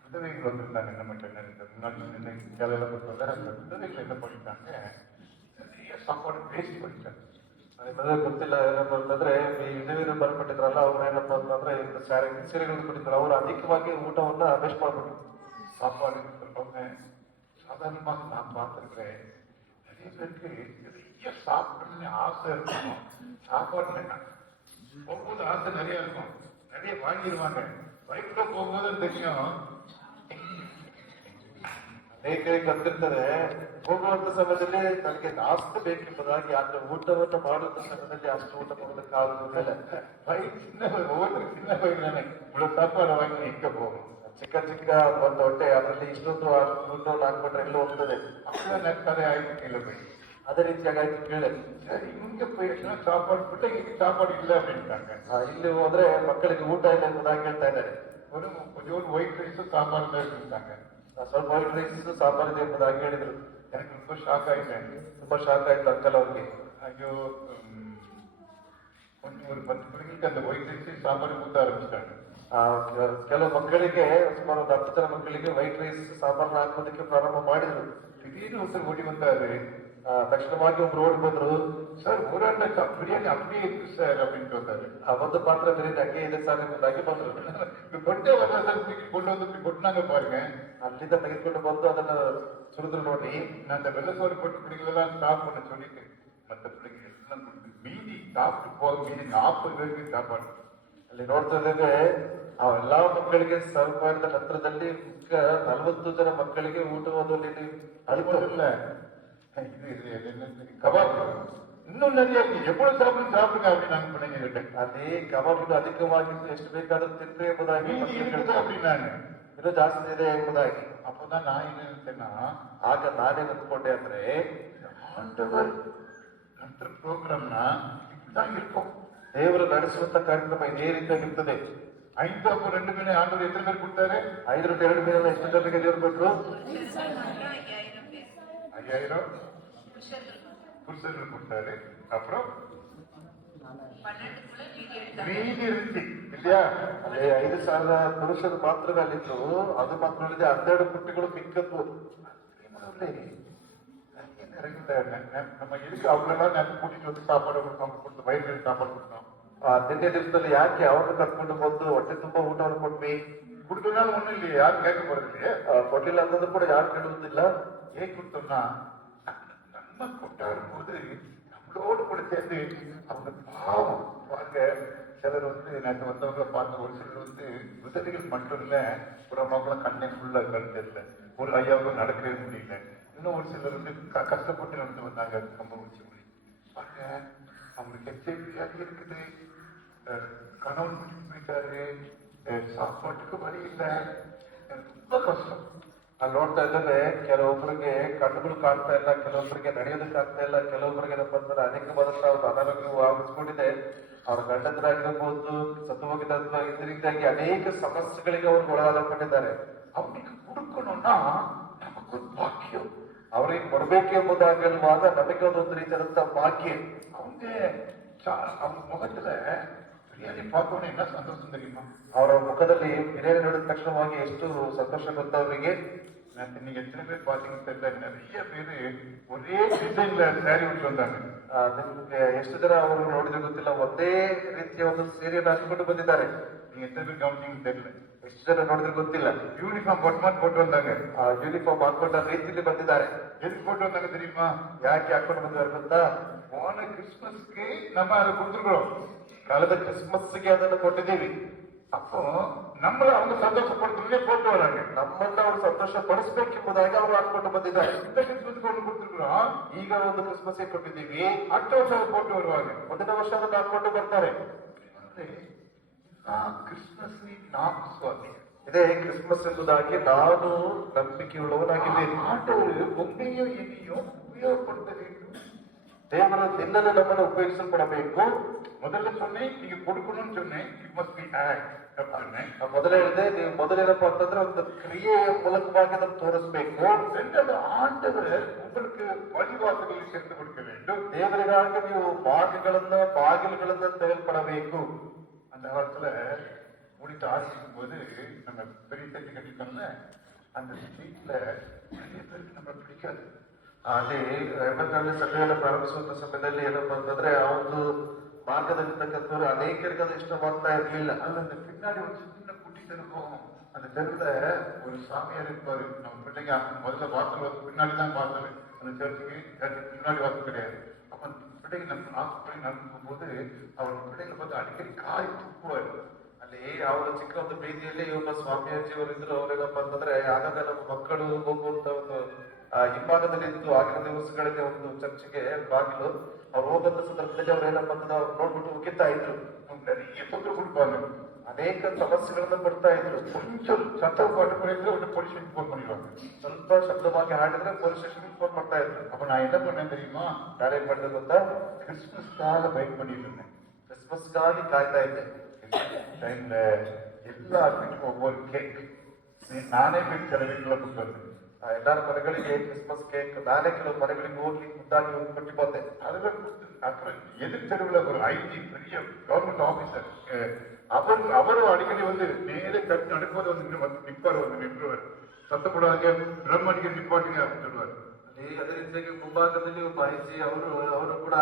விதவைகள் வந்திருந்தாங்க நம்ம இந்த முன்னாடி கேலையில பொறுத்தவரை அந்த விதவைகள் என்ன பண்ணிட்டாங்க, நிறைய சாப்பாடு வேஸ்ட் பண்ணிட்டாங்க. ಗೊತ್ತಿಲ್ಲ ಏನಪ್ಪ ಅಂತಂದ್ರೆ ಈ ವಿಧವೆಯರು ಬರ್ಪಟ್ಟಿದ್ರಲ್ಲ ಅವ್ರು ಏನಪ್ಪಾ ಅಂತಂದ್ರೆ ಸೀರೆಗಳು ಕೊಟ್ಟಿದ್ರು, ಅವರು ಅಧಿಕವಾಗಿ ಊಟವನ್ನ ವೇಸ್ಟ್ ಮಾಡ್ಬಿಟ್ರು. சாப்பாடு சொல்றவங்க சாதாரணமாக நான் பார்த்திருக்கிறேன். நிறைய பேருக்கு நிறைய சாப்பிடணும்னு ஆசை இருக்கும், சாப்பாடு வேண்டாம். போகும்போது ஆசை நிறைய இருக்கும், நிறைய வாங்கிடுவாங்க. வயிற்றுல போகும்போது தெரியும் ಅನೇಕರಿಗೆ ಗೊತ್ತಿರ್ತದೆ ಹೋಗುವಂತ ಸಮಯದಲ್ಲಿ ನನಗೆ ಜಾಸ್ತಿ ಬೇಕೆಂಬುದಾಗಿ ಆದ್ರೆ ಊಟವನ್ನು ಮಾಡುವಂತ ಸಮಯದಲ್ಲಿ ಅಷ್ಟು ಊಟ ಮಾಡೋದಕ್ಕಾಗುವುದಿಲ್ಲ. ஒவ்வொரு சின்ன பையன் இவ்வளவு சாப்பாடு வாங்கி எங்க போகும்? ಚಿಕ್ಕ ಚಿಕ್ಕ ಒಂದು ಹೊಟ್ಟೆ ಅದರಲ್ಲಿ ಇಷ್ಟೊಂದು ದುಡ್ಡು ಹಾಕ್ಬಿಟ್ರೆ ಎಲ್ಲ ಹೋಗ್ತದೆ. அப்படிதான் கதை ஆயிடுச்சு இல்லை போய். ಅದೇ ರೀತಿಯಾಗಿ ಆಯ್ತು ಕೇಳಿ. சரி இங்க போயிட்டுனா சாப்பாடு பிள்ளைங்களுக்கு சாப்பாடு இல்லை அப்படின்ட்டாங்க. ಇಲ್ಲಿ ಹೋದ್ರೆ ಮಕ್ಕಳಿಗೆ ಊಟ ಇಲ್ಲ ಎಂಬುದಾಗಿ ಹೇಳ್ತಾ ಇದ್ದಾರೆ. கொஞ்சம் ஒயிட் ரைஸ் சாப்பாடு தான் இருக்காங்க. ಸ್ವಲ್ಪ ವೈಟ್ ರೈಸ್ ಸಾಂಬಾರ್ ಇದೆ ಎಂಬುದಾಗಿ ಹೇಳಿದ್ರು. எனக்கு ரொம்ப ஷாக் ஆயிட்டேன். ತುಂಬಾ ಶಾಕ್ ಆಯ್ತು ಅಂಕಲ್ ಅವ್ರಿಗೆ. ஐயோ கொஞ்சம் ஒரு 10 பிள்ளைங்களுக்கு அந்த ஒயிட் ரைஸ் சாப்பாடு ஊத்த ஆரம்பிச்சிட்டாங்க. ಕೆಲವು ಮಕ್ಕಳಿಗೆ ಸುಮಾರು ಒಂದು 10 ಜನ ಮಕ್ಕಳಿಗೆ ವೈಟ್ ರೈಸ್ ಸಾಂಬಾರ್ನ ಹಾಕೋದಕ್ಕೆ ಪ್ರಾರಂಭ ಮಾಡಿದ್ರು. திடீர்னு ஒருத்தர் ஓடி வந்தாரு. ತಕ್ಷಣವಾಗಿ ಒಬ್ರು ಓಡಿ ಬಂದ್ರು. சார் ஒரு பிரியாணி அப்படியே இருக்கு சார் அப்படின்ட்டு வந்தாரு. ಒಂದು ಪಾತ್ರ ಬಿರಿಯಾನಿ ಹಂಗೆ ಇದೆ ಸರ್ ಎಂಬುದಾಗಿ ಬಂದ್ರು. கொண்டே வந்தா சார் கொண்டு வந்து கொட்டினாங்க பாருங்க. ಅಲ್ಲಿಂದ ತೆಗೆದುಕೊಂಡು ಬಂದು ಅದನ್ನ ಸುರಿದ್ರು ನೋಡಿ. நான் அந்த வெள்ளசோறு போட்டு பிள்ளைங்களெல்லாம் ஸ்டாப் பண்ண சொல்லிட்டு மற்ற பிள்ளைங்க எல்லாம் கொடுத்து மீதி சாப்பிட்டு போக மீதி 40 பேருக்கு சாப்பாடு. ಅಲ್ಲಿ ನೋಡ್ತಾ ಇದ್ದೇವೆ ಅವೆಲ್ಲಾ ಮಕ್ಕಳಿಗೆ ಸರ್ವ್ ಮಾಡಿದ ನಂತರದಲ್ಲಿ 40 ಜನ ಮಕ್ಕಳಿಗೆ ಊಟದಲ್ಲಿ அது இல்ல கபாப் இன்னும் நிறைய எவ்வளவு சாப்பிடும் சாப்பிடுங்க அப்படின்னு நாங்க பிள்ளைங்க கேட்டேன். ಅಲ್ಲಿ ಕಬಾಬ್ ಅಧಿಕವಾಗಿದ್ದು ಎಷ್ಟು ಬೇಕಾದ್ರೂ ತಿಂದ್ರೆ ಎಂಬುದಾಗಿ அப்படின்னாங்க. ಇನ್ನೂ ಜಾಸ್ತಿ ಇದೆ ಎಂಬುದಾಗಿ. அப்பதான் நான் என்ன நினைச்சேன்னா ಆಗ ನಾನೇನ್ ಅಂದ್ಕೊಂಡೆ ಅಂದ್ರೆ ஆண்டவர் நடத்துற ப்ரோக்ராம்னா இப்படிதான் இருக்கும். ದೇವರು ನಡೆಸುವಂತ ಕಾರ್ಯಕ್ರಮ ಇದೇ ರೀತಿಯಾಗಿರ್ತದೆ. 5 அப்போ 2 மீன் ஆண்டவர் எத்தனை பேர் கொடுத்தாரு? 5 ರೊಟ್ಟಿ 2 ಮೀನೆಲ್ಲ ಎಷ್ಟು ಜನರಿಗೆ ದೇವರು ಕೊಟ್ರು? 5000 புருஷர்கள் கொடுத்தாரு. அப்புறம் மீதி இருந்துச்சு இல்லையா? ಅದೇ 5,000 ಪುರುಷರು ಮಾತ್ರವೇ ಅಲ್ಲಿದ್ರು. ಅದು ಮಾತ್ರ ಅಲ್ಲದೆ 12 ಪುಟ್ಟಿಗಳು ಮಿಕ್ಕದ್ದು. நம்ம எதுக்கு அவங்களெல்லாம் நான் கூட்டிட்டு வந்து சாப்பாடு கொடுத்தோம், கொடுத்து வயிறு சாப்பாடு கொடுத்தோம். ನಿನ್ನೆ ದಿವಸದಲ್ಲಿ ಯಾಕೆ ಅವ್ರನ್ನ ಕರ್ಕೊಂಡು ಬಂದು ಹೊಟ್ಟೆ ತುಂಬಾ ಊಟವನ್ನು ಕೊಟ್ವಿ? கொடுத்ததுனால ஒண்ணும் இல்லையே, யாரும் கேட்க போறது இல்லையே. ಕೊಟ್ಟಿಲ್ಲ ಅಂತಂದ್ರೂ ಕೂಡ ಯಾರು ಕೇಳುವುದಿಲ್ಲ. ஏன் கொடுத்தோம்னா நம்ம கொண்டு வரும்போது நம்மளோடு கூட சேர்ந்து அவங்க பாவம் வாங்க. சிலர் வந்து நேற்று வந்தவங்க பார்த்த ஒரு சிலர் வந்து உதவிகள் மட்டும் இல்ல, ஒரு அம்மாவுக்குலாம் கண்ணை ஃபுல்லா கருத்து இல்லை, ஒரு ஐயாவுக்கும் நடக்கவே முடியல. இன்னும் ஒரு சிலர் வந்து கஷ்டப்பட்டு நடந்து வந்தாங்க. கம்ப வச்சு பாருங்க, அவங்களுக்கு எச்சரிக்கையாக இருக்குது, கணவன் போயிட்டாரு, சாப்பாட்டுக்கு வழி இல்லை, ரொம்ப கஷ்டம். ಅಲ್ಲಿ ನೋಡ್ತಾ ಇದ್ದೇನೆ ಕೆಲವೊಬ್ಬರಿಗೆ ಕಣ್ಣುಗಳು ಕಾಣ್ತಾ ಇಲ್ಲ, ಕೆಲವೊಬ್ಬರಿಗೆ ನಡೆಯೋದಕ್ಕೆ ಆಗ್ತಾ ಇಲ್ಲ, ಕೆಲವೊಬ್ಬರಿಗೆ ಏನಪ್ಪ ಅಂದ್ರೆ ಅನೇಕವಾದಂತ ಒಂದು ಅನಾರೋಗ್ಯವು ಆವರಿಸ್ಕೊಂಡಿದೆ. ಅವ್ರ ಗಂಡಂದ್ರಾಗಿರ್ಬೋದು, ಸತ್ತು ಹೋಗಿದಂತ ಇದೇ ರೀತಿಯಾಗಿ ಅನೇಕ ಸಮಸ್ಯೆಗಳಿಗೆ ಅವರು ಒಳಗಾಗಲ್ಪಟ್ಟಿದ್ದಾರೆ. ಅವ್ರಿಗೆ ಹುಡುಕணும்னா நமக்கு ஒரு பாக்கியம். ಅವ್ರಿಗೆ ಕೊಡ್ಬೇಕು ಎಂಬುದಾಗಿರುವಾಗ ನಮಗೆ ಒಂದು ರೀತಿಯಾದಂತ ಭಾಗ್ಯ. அவங்க முகத்துல பிரியாணி பார்த்தோன்னே என்ன சந்தோஷம் தெரியுமா? ಅವರ ಮುಖದಲ್ಲಿ ಬಿರಿಯಾನಿ ನೋಡಿದ ತಕ್ಷಣವಾಗಿ ಎಷ್ಟು ಸಂತೋಷ ಗೊತ್ತವರಿಗೆ. நீங்க எத்தனை பேர் பாத்தீங்கன்னு தெரியல, நிறைய பேரு ஒரೇ ಡಿಸೈನ್ல ಸ್ಯಾರಿ ಉಟ್ಟು வந்தாங்க. ನಿಮ್ಗೆ ಎಷ್ಟು ಜನ ಅವರು ನೋಡಿದ್ರೆ ಗೊತ್ತಿಲ್ಲ, ಒಂದೇ ರೀತಿಯ ಒಂದು ಸೀರೆಯನ್ನು ಹಾಕಿಕೊಂಡು ಬಂದಿದ್ದಾರೆ. நீங்க எத்தனை பேர் கவனிச்சீங்கன்னு தெரியல, ಎಷ್ಟು ಜನ ನೋಡಿದ್ರೆ ಗೊತ್ತಿಲ್ಲ. யூனிஃபார்ம் போட்டு வந்தாங்க. ಯೂನಿಫಾರ್ಮ್ ಹಾಕೊಂಡ ರೀತಿಯಲ್ಲಿ ಬಂದಿದ್ದಾರೆ. எதுக்கு போட்டு வந்தாங்க தெரியுமா? ಯಾಕೆ ಹಾಕೊಂಡು ಬಂದಿದ್ದಾರೆ ಗೊತ್ತಾ? போன கிறிஸ்துமஸ்க்கு நம்ம அதை கொடுத்துருக்கோம், ಕಳೆದ ಕ್ರಿಸ್ಮಸ್ಗೆ ಅದನ್ನು ಕೊಟ್ಟಿದ್ದೀವಿ. அப்போ நம்மள அவங்க சந்தோஷப்படுத்துறதே போட்டு வராங்க. ನಮ್ಮನ್ನ ಅವರು ಸಂತೋಷ ಪಡಿಸ್ಬೇಕೆಂಬುದಾಗಿ ಅವರು ಹಾಕೊಂಡು ಬಂದಿದ್ದಾರೆ. இந்த கிறிஸ்துமஸ்க்கு ஒன்று கொடுத்துருக்கிறோம், ಈಗ ಒಂದು ಕ್ರಿಸ್ಮಸ್ ಕೊಟ್ಟಿದ್ದೀವಿ, அடுத்த வருஷம் அதை போட்டு வருவாங்க. ಮುಂದಿನ ವರ್ಷ ಅದನ್ನು ಹಾಕೊಂಡು ಬರ್ತಾರೆ. கிறிஸ்துமஸ் நாம் விசுவாசி, ಇದೇ ಕ್ರಿಸ್ಮಸ್ ಎಂಬುದಾಗಿ ನಾನು ನಂಬಿಕೆಯುಳ್ಳವನಾಗಿದ್ದೇನೆ. ஆண்டவர் உங்களையும் என்னையும் உபயோகப்படுத்த வேண்டும். ದೇವರು ನಿನ್ನನ್ನು ನಮ್ಮನ್ನು ಉಪಯೋಗಿಸಲ್ಪಡಬೇಕು. முதல்ல சொன்னேன், நீங்க கொடுக்கணும்னு சொன்னேன், யூ மஸ்ட் பி ஆக்ட் சொன்னேன். ಮೊದಲೇ ಹೇಳಿದೆ, ನೀವು ಮೊದಲೇನಪ್ಪ ಅಂತಂದ್ರೆ ಒಂದು ಕ್ರಿಯೆಯ ಮೂಲಕವಾಗಿ ಅದನ್ನು ತೋರಿಸಬೇಕು. ரெண்டாவது ஆண்டவர் உங்களுக்கு வழிவாசல்களை சேர்த்து கொடுக்க வேண்டும். ದೇವರಿಗಾಗಿ ನೀವು ಬಾಗಿಲುಗಳನ್ನ ತೆಗೆದುಕೊಳ್ಳಬೇಕು. அந்த காலத்துல முடித்து ஆரம்பிக்கும் போது நம்ம பெரிய தட்டி கட்டிட்டோம்ல, அந்த ஸ்ட்ரீட்ல நிறைய பேருக்கு நம்ம பிடிக்காது. ಅಲ್ಲಿ ಎಬ್ಬರಲ್ಲಿ ಸಭೆಯನ್ನು ಪ್ರಾರಂಭಿಸುವಂತ ಸಮಯದಲ್ಲಿ ಏನಪ್ಪಾ ಅಂತಂದ್ರೆ ಆ ಒಂದು ಮಾರ್ಗದಲ್ಲಿರ್ತಕ್ಕಂಥವ್ರು ಅನೇಕರಿಗೆ ಅದು ಇಷ್ಟವಾಗ್ತಾ ಇರ್ಲಿಲ್ಲ. அதுல அந்த பின்னாடி ஒரு சின்ன குட்டி தெருக்கும், அந்த தெருவுல ஒரு சாமியார் இருப்பாரு. நம்ம பிள்ளைங்க முதல்ல வாசல் வந்து பின்னாடிதான் வாசல், அந்த சர்ச்சுக்கு முன்னாடி வாசல் கிடையாது. அப்ப அந்த பிள்ளைங்க நம்ம ஆசைப்படி நடக்கும் போது அவர் பிள்ளைங்களை பார்த்து அடிக்கடி காய் துப்புவாரு. ಅಲ್ಲಿ ಅಲ್ಲಿ ಅವರು ಚಿಕ್ಕ ಒಂದು ಬೀದಿಯಲ್ಲಿ ಒಬ್ಬ ಸ್ವಾಮೀಜಿಯವರು ಇದ್ರು. ಅವ್ರೇನಪ್ಪ ಅಂತಂದ್ರೆ ಆಗಾಗ ನಮ್ಮ ಮಕ್ಕಳು ಹೋಗುವಂತ ಒಂದು ಹಿಂಭಾಗದಲ್ಲಿ ಇದ್ದು ಆಗಿನ ದಿವಸಗಳಲ್ಲಿ ಒಂದು ಚರ್ಚಿಗೆ ಬಾಗಿಲು ಅವ್ರು ಹೋಗುವಂತ ಸಂದರ್ಭದಲ್ಲಿ ಅವ್ರು ಏನಪ್ಪ ಅಂತಂದ್ರೆ ಅವ್ರು ನೋಡ್ಬಿಟ್ಟು ಉಗಿತಾ ಇದ್ರು. நிறைய தொற்று கொடுப்பாங்க. ಅನೇಕ ಸಮಸ್ಯೆಗಳನ್ನ ಕೊಡ್ತಾ ಇದ್ರು. கொஞ்சம் சத்தம் பாட்டு குறைந்து ஒரு போலீஸ் ஃபோன் பண்ணிடுவாங்க. ಸ್ವಲ್ಪ ಶಬ್ದವಾಗಿ ಹಾಡಿದ್ರೆ ಪೊಲೀಸ್ ಸ್ಟೇಷನ್ ಫೋನ್ ಮಾಡ್ತಾ ಇದ್ರು. அப்ப நான் என்ன பண்ணேன் தெரியுமா? ನಾನೇನ್ ಮಾಡಿದೆ ಗೊತ್ತಾ? கிறிஸ்துமஸ்க்காக வெயிட் பண்ணிட்டு இருந்தேன். ಕ್ರಿಸ್ಮಸ್ಗಾಗಿ ಕಾಯ್ತಾ ಇದ್ದೆ. டைம்ல எல்லா வீட்டுக்கும் ஒவ்வொரு கேக் நானே போய் சில வீட்டுல கொண்டு வந்தேன். ಎಲ್ಲಾರ ಮನೆಗಳಿಗೆ ಕ್ರಿಸ್ಮಸ್ ಕೇಕ್ ನಾನೇ ಕೆಲವು ಮನೆಗಳಿಗೆ ಹೋಗಿ ಖುದ್ದಾಗಿ ಹೋಗಿ ಕೊಟ್ಟು ಬಂದೆ. அதுல அப்புறம் எதிர் தெருவுல ஒரு ஐடி பெரிய கவர்மெண்ட் ஆபீசர் அவரும் அடிக்கடி வந்து நேரே கட்டு நடக்கும்போது வந்து நிற்பார், வந்து நின்றுவார். சத்தப்படாங்க, ட்ரம் அடிக்க நிப்பாட்டுங்க அப்படின்னு சொல்லுவார். ಅದೇ ರೀತಿಯಾಗಿ ಮುಂಭಾಗದಲ್ಲಿ ಒಬ್ಬ ಐಜಿ ಅವರು ಕೂಡ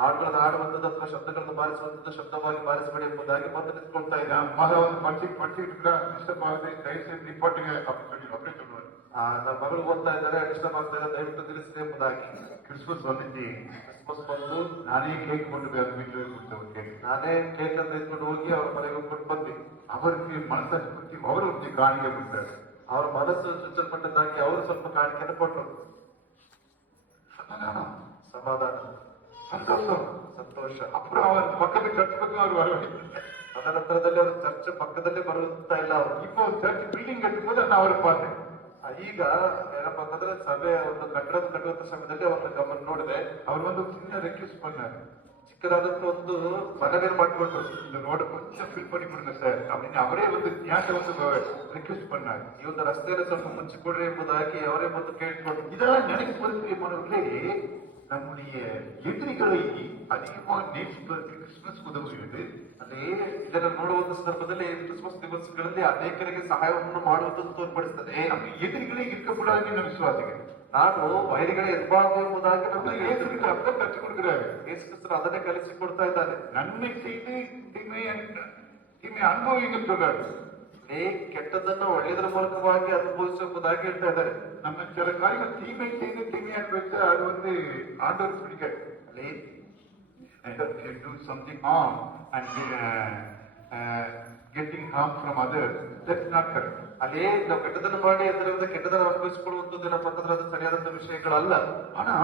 ಹಾಡುಗಳನ್ನು ಆಡುವಂಥದ್ದು ಅಥವಾ ಶಬ್ದಗಳನ್ನು ಬಾರಿಸುವಂಥದ್ದು ಶಬ್ದವಾಗಿ ಬಾರಿಸಬೇಡಿ ಎಂಬುದಾಗಿ ಮತ್ತೆ ನಿಂತ್ಕೊಳ್ತಾ ಇದ್ದ. மக வந்து படிச்சுட்டு இருக்கா, டிஸ்டர்ப் ஆகுது, தயவுசெய்து நிப்பாட்டுங்க அப்படின்னு அப்படியே சொல்லுவார். ನನ್ನ ಮಗಳು ಓದ್ತಾ ಇದ್ದಾರೆ, ಡಿಸ್ಟರ್ಬ್ ಆಗ್ತಾ ಇದೆ, ದಯವಿಟ್ಟು ತಿಳಿಸಿ ಎಂಬುದಾಗಿ. கிறிஸ்துமஸ் வந்துச்சு, ಕ್ರಿಸ್ಮಸ್ ಬಂದು நானே கேக் கொண்டு போய் அந்த வீட்டுல கொடுத்தேன். கேக் ನಾನೇ ಕೇಕ್ ಅಂತ ಇಟ್ಕೊಂಡು ಹೋಗಿ ಅವ್ರ ಮನೆಗೆ ಹೋಗ್ಕೊಂಡು ಬಂದ್ವಿ. அவருக்கு மனசாட்சி பற்றி அவர் ಒಂದು ಕಾಣಿಕೆ ಕೊಡ್ತಾರೆ. ಅವ್ರ ಮನಸ್ಸು ಚುಚ್ಚಲ್ಪಟ್ಟದ್ದಾಗಿ ಅವರು ಸ್ವಲ್ಪ ಕಾಣಿಕೆಯನ್ನು ಕೊಟ್ಟರು. ಸಮಾಧಾನ, சந்தோஷம், ಸಂತೋಷ. அப்புறம் அவர் பக்கத்து சர்ச் பக்கம் அவர் வருவார். ತದನಂತರದಲ್ಲಿ ಅವರು ಚರ್ಚ್ ಪಕ್ಕದಲ್ಲೇ ಬರುತ್ತಾ ಇಲ್ಲ. ಅವರು இப்போ சர்ச் பில்டிங் கட்டும்போது நான் அவரை பார்த்தேன். ಈಗ ಏನಪ್ಪ ಅಂತಂದ್ರೆ ಸಭೆ ಒಂದು ಕಟ್ಟಡ ಕಟ್ಟುವಂತ ಸಮಯದಲ್ಲಿ ಅವ್ರನ್ನ ಗಮನ ನೋಡಿದೆ. அவர் வந்து ஒரு சின்ன ரெக்வெஸ்ட் பண்ணாரு. ಚಿಕ್ಕದಾದಂತ ಒಂದು ಮನವಿಯನ್ನು ಮಾಡಿಕೊಟ್ರು. இந்த ரோட கொஞ்சம் ஃபில் பண்ணி கொடுங்க சார் அப்படின்னு அவரೇ வந்து ஞாபகம் வந்து ரிக்வெஸ்ட் பண்ணாரு. ಈ ಒಂದು ರಸ್ತೆಯನ್ನು ಸ್ವಲ್ಪ ಮುಚ್ಚಿಕೊಡ್ರಿ ಎಂಬುದಾಗಿ ಅವರೇ ಬಂದು ಕೇಳಿಕೊಂಡ್ರು. இதெல்லாம் நினைக்கும் பிரியமானவர்களே, நம்முடைய எதிரிகளை அதிகமாக நேசிப்பதற்கு கிறிஸ்துமஸ் உதவுகிறது. ಅಲ್ಲಿ ಇದನ್ನು ನೋಡುವಂತ ಸಂದರ್ಭದಲ್ಲಿ ಕ್ರಿಸ್ಮಸ್ ದಿವಸಗಳಲ್ಲಿ ಅನೇಕರಿಗೆ ಸಹಾಯವನ್ನು ಮಾಡುವಂಥದ್ದು ತೋರ್ಪಡಿಸ್ತದೆ. நம்ம எதிரிகளே இருக்கக்கூடாதுன்னு நான் விசுவாசிக்கிறேன். ನಾನು ವೈರಿಗಳೇ ಇರಬಾರದು ಎಂಬುದಾಗಿ நம்ம ನಮಗೆ இயேசுக்கு அர்த்தம் கற்றுக் கொடுக்கிறாரு. ಯೇಸು ಕ್ರಿಸ್ತರು ಅದನ್ನೇ ಕಲಿಸಿಕೊಡ್ತಾ ಇದ್ದಾನೆ. நன்மை செய்து தீமை அனுபவிங்க சொல்றாரு. ಕೆಟ್ಟದನ್ನು ಒಳ್ಳೆಯದರ ಮೂಲಕವಾಗಿ ಅನುಭವಿಸುವುದಾಗಿ ಹೇಳ್ತಾ ಇದ್ದಾರೆ. நம்ம சில காரியங்கள் தீமை செய்து தீமை அனுபவிச்சு அது வந்து ஆண்டவர் பிடிக்காது. ಅಲ್ಲಿ you do something harm and getting harm from others, that's not correct. ಅಲ್ಲಿ ನಾವು ಕೆಟ್ಟದನ್ನು ಮಾಡಿ ಅದರಿಂದ ಕೆಟ್ಟದನ್ನು ಅನುಭವಿಸಿಕೊಳ್ಳುವಂಥದ್ದು ಏನಪ್ಪ ಅಂತಂದ್ರೆ ಅದು ಸರಿಯಾದಂತ ವಿಷಯಗಳಲ್ಲ. ஆனா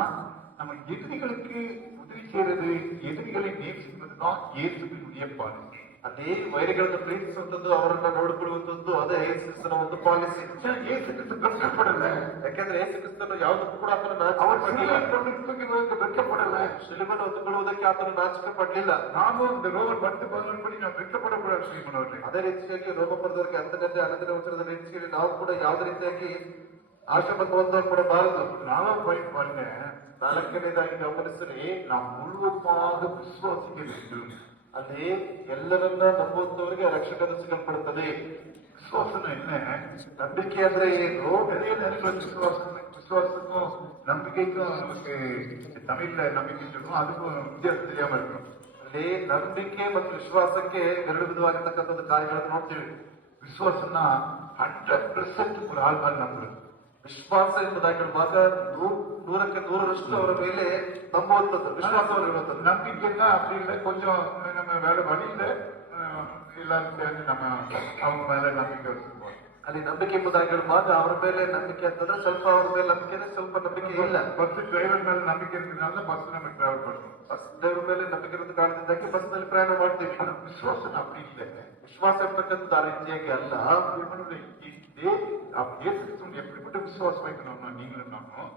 நம்ம எதிரிகளுக்கு உதவி செய்யறது, எதிரிகளை நேசிப்பதுதான் இயேசுவினுடைய பாலிசி. ಅಲ್ಲಿ ವೈರಿಗಳನ್ನು ಪ್ರೀತಿಸುವಂಥದ್ದು, ಅವರನ್ನ ನೋಡಿಕೊಳ್ಳುವಂಥದ್ದು ಅದೇ ಯೇಸು ಕ್ರಿಸ್ತನ ಒಂದು ಪಾಲಿಸಿ. இயேசு கிறிஸ்து வெட்கப்படல. ಯಾಕೆಂದ್ರೆ ಯೇಸು ಕ್ರಿಸ್ತನು ಯಾವುದಕ್ಕೂ ಕೂಡ ಆತನು அவர் ನಾಚಿಕೆ சிலுவை ಪಡಲಿಲ್ಲ. கொண்டு தூக்கிடுவதற்கு வெட்கப்படல. ಶಿಲುಬೆಯನ್ನು ಹೊತ್ತುಕೊಳ್ಳುವುದಕ್ಕೆ ಆತನು ನಾಚಿಕೆ ಪಡಲಿಲ್ಲ. நாமும் இந்த ரோமன் 10:11 படி நாம் வெட்கப்படக்கூடாது செய்யணும். ಅದೇ ರೀತಿಯಾಗಿ ರೋಮಪುರದವರಿಗೆ 10ನೇ ವಚನದ ರೀತಿಯಲ್ಲಿ ನಾವು ಕೂಡ ಯಾವುದೇ ರೀತಿಯಾಗಿ ಆಶ್ರಮಕ್ಕೆ ಹೊಂದೋರು ಕೊಡಬಾರದು. 4வது பாயிண்ட் பாருங்க, 4ನೇದಾಗಿ ಗಮನಿಸಿರಿ, நாம் முழுவதுமாக விசுவாசிக்க வேண்டும். ಅಲ್ಲಿ ಎಲ್ಲರನ್ನ ನಂಬುವಂತವರಿಗೆ ರಕ್ಷಕರು ಸಿಗಲ್ಪಡುತ್ತದೆ. விசுவாசம் என்ன? ನಂಬಿಕೆ ಅಂದ್ರೆ ಏನು? நிறைய நேரங்கள் விசுவாசத்துக்கும் நம்பிக்கைக்கும் நமக்கு தமிழ்ல நம்பிக்கை சொல்லுவோம், அதுக்கும் வித்தியாசம் தெரியாம இருக்கும். ಅಲ್ಲಿ ನಂಬಿಕೆ ಮತ್ತು ವಿಶ್ವಾಸಕ್ಕೆ ಎರಡು ವಿಧವಾಗಿರ್ತಕ್ಕಂಥದ್ದು ಕಾರ್ಯಗಳನ್ನು ನೋಡ್ತೀವಿ. விசுவாசம்னா 100% ஒரு ஆள் மேல நம்புறது. ವಿಶ್ವಾಸ ಎಂಬುದಾಗಿ ಹೇಳುವಾಗ 100ಕ್ಕೆ 100ರಷ್ಟು ಅವರ ಮೇಲೆ ನಂಬುವಂಥದ್ದು, ವಿಶ್ವಾಸವನ್ನು ಇರುವಂಥದ್ದು. நம்பிக்கைன்னா அப்படி இல்லை, கொஞ்சம் நம்ம வேற வழியில எல்லாரும் சேர்ந்து நம்ம அவங்க மேல நம்பிக்கை வச்சுக்குவோம். ಅಲ್ಲಿ ನಂಬಿಕೆ ಎಂಬುದಾಗಿ ಹೇಳುವಾಗ ಅವರ ಮೇಲೆ ನಂಬಿಕೆ ಅಂತಂದ್ರೆ ಸ್ವಲ್ಪ ಅವರ ಮೇಲೆ ನಂಬಿಕೆ ಇದೆ, ಸ್ವಲ್ಪ ನಂಬಿಕೆ ಇಲ್ಲ. பஸ் டிரைவர் மேல நம்பிக்கை இருக்கிறதுனால பஸ் நம்ம டிராவல் பண்ணுறோம். ಬಸ್ ಡ್ರೈವರ್ ಮೇಲೆ ನಂಬಿಕೆ ಇರೋದು ಕಾರಣದಿಂದಾಗಿ ಬಸ್ ನಲ್ಲಿ ಪ್ರಯಾಣ ಮಾಡ್ತೀವಿ. ஆனா விசுவாசம் அப்படி இல்லை. ವಿಶ್ವಾಸ ಇರ್ತಕ್ಕಂಥದ್ದು ಆ ರೀತಿಯಾಗಿ ಅಲ್ಲ. எப்படிப்பட்ட விசுவாசம் வைக்கணும்னா நீங்களும் நானும்,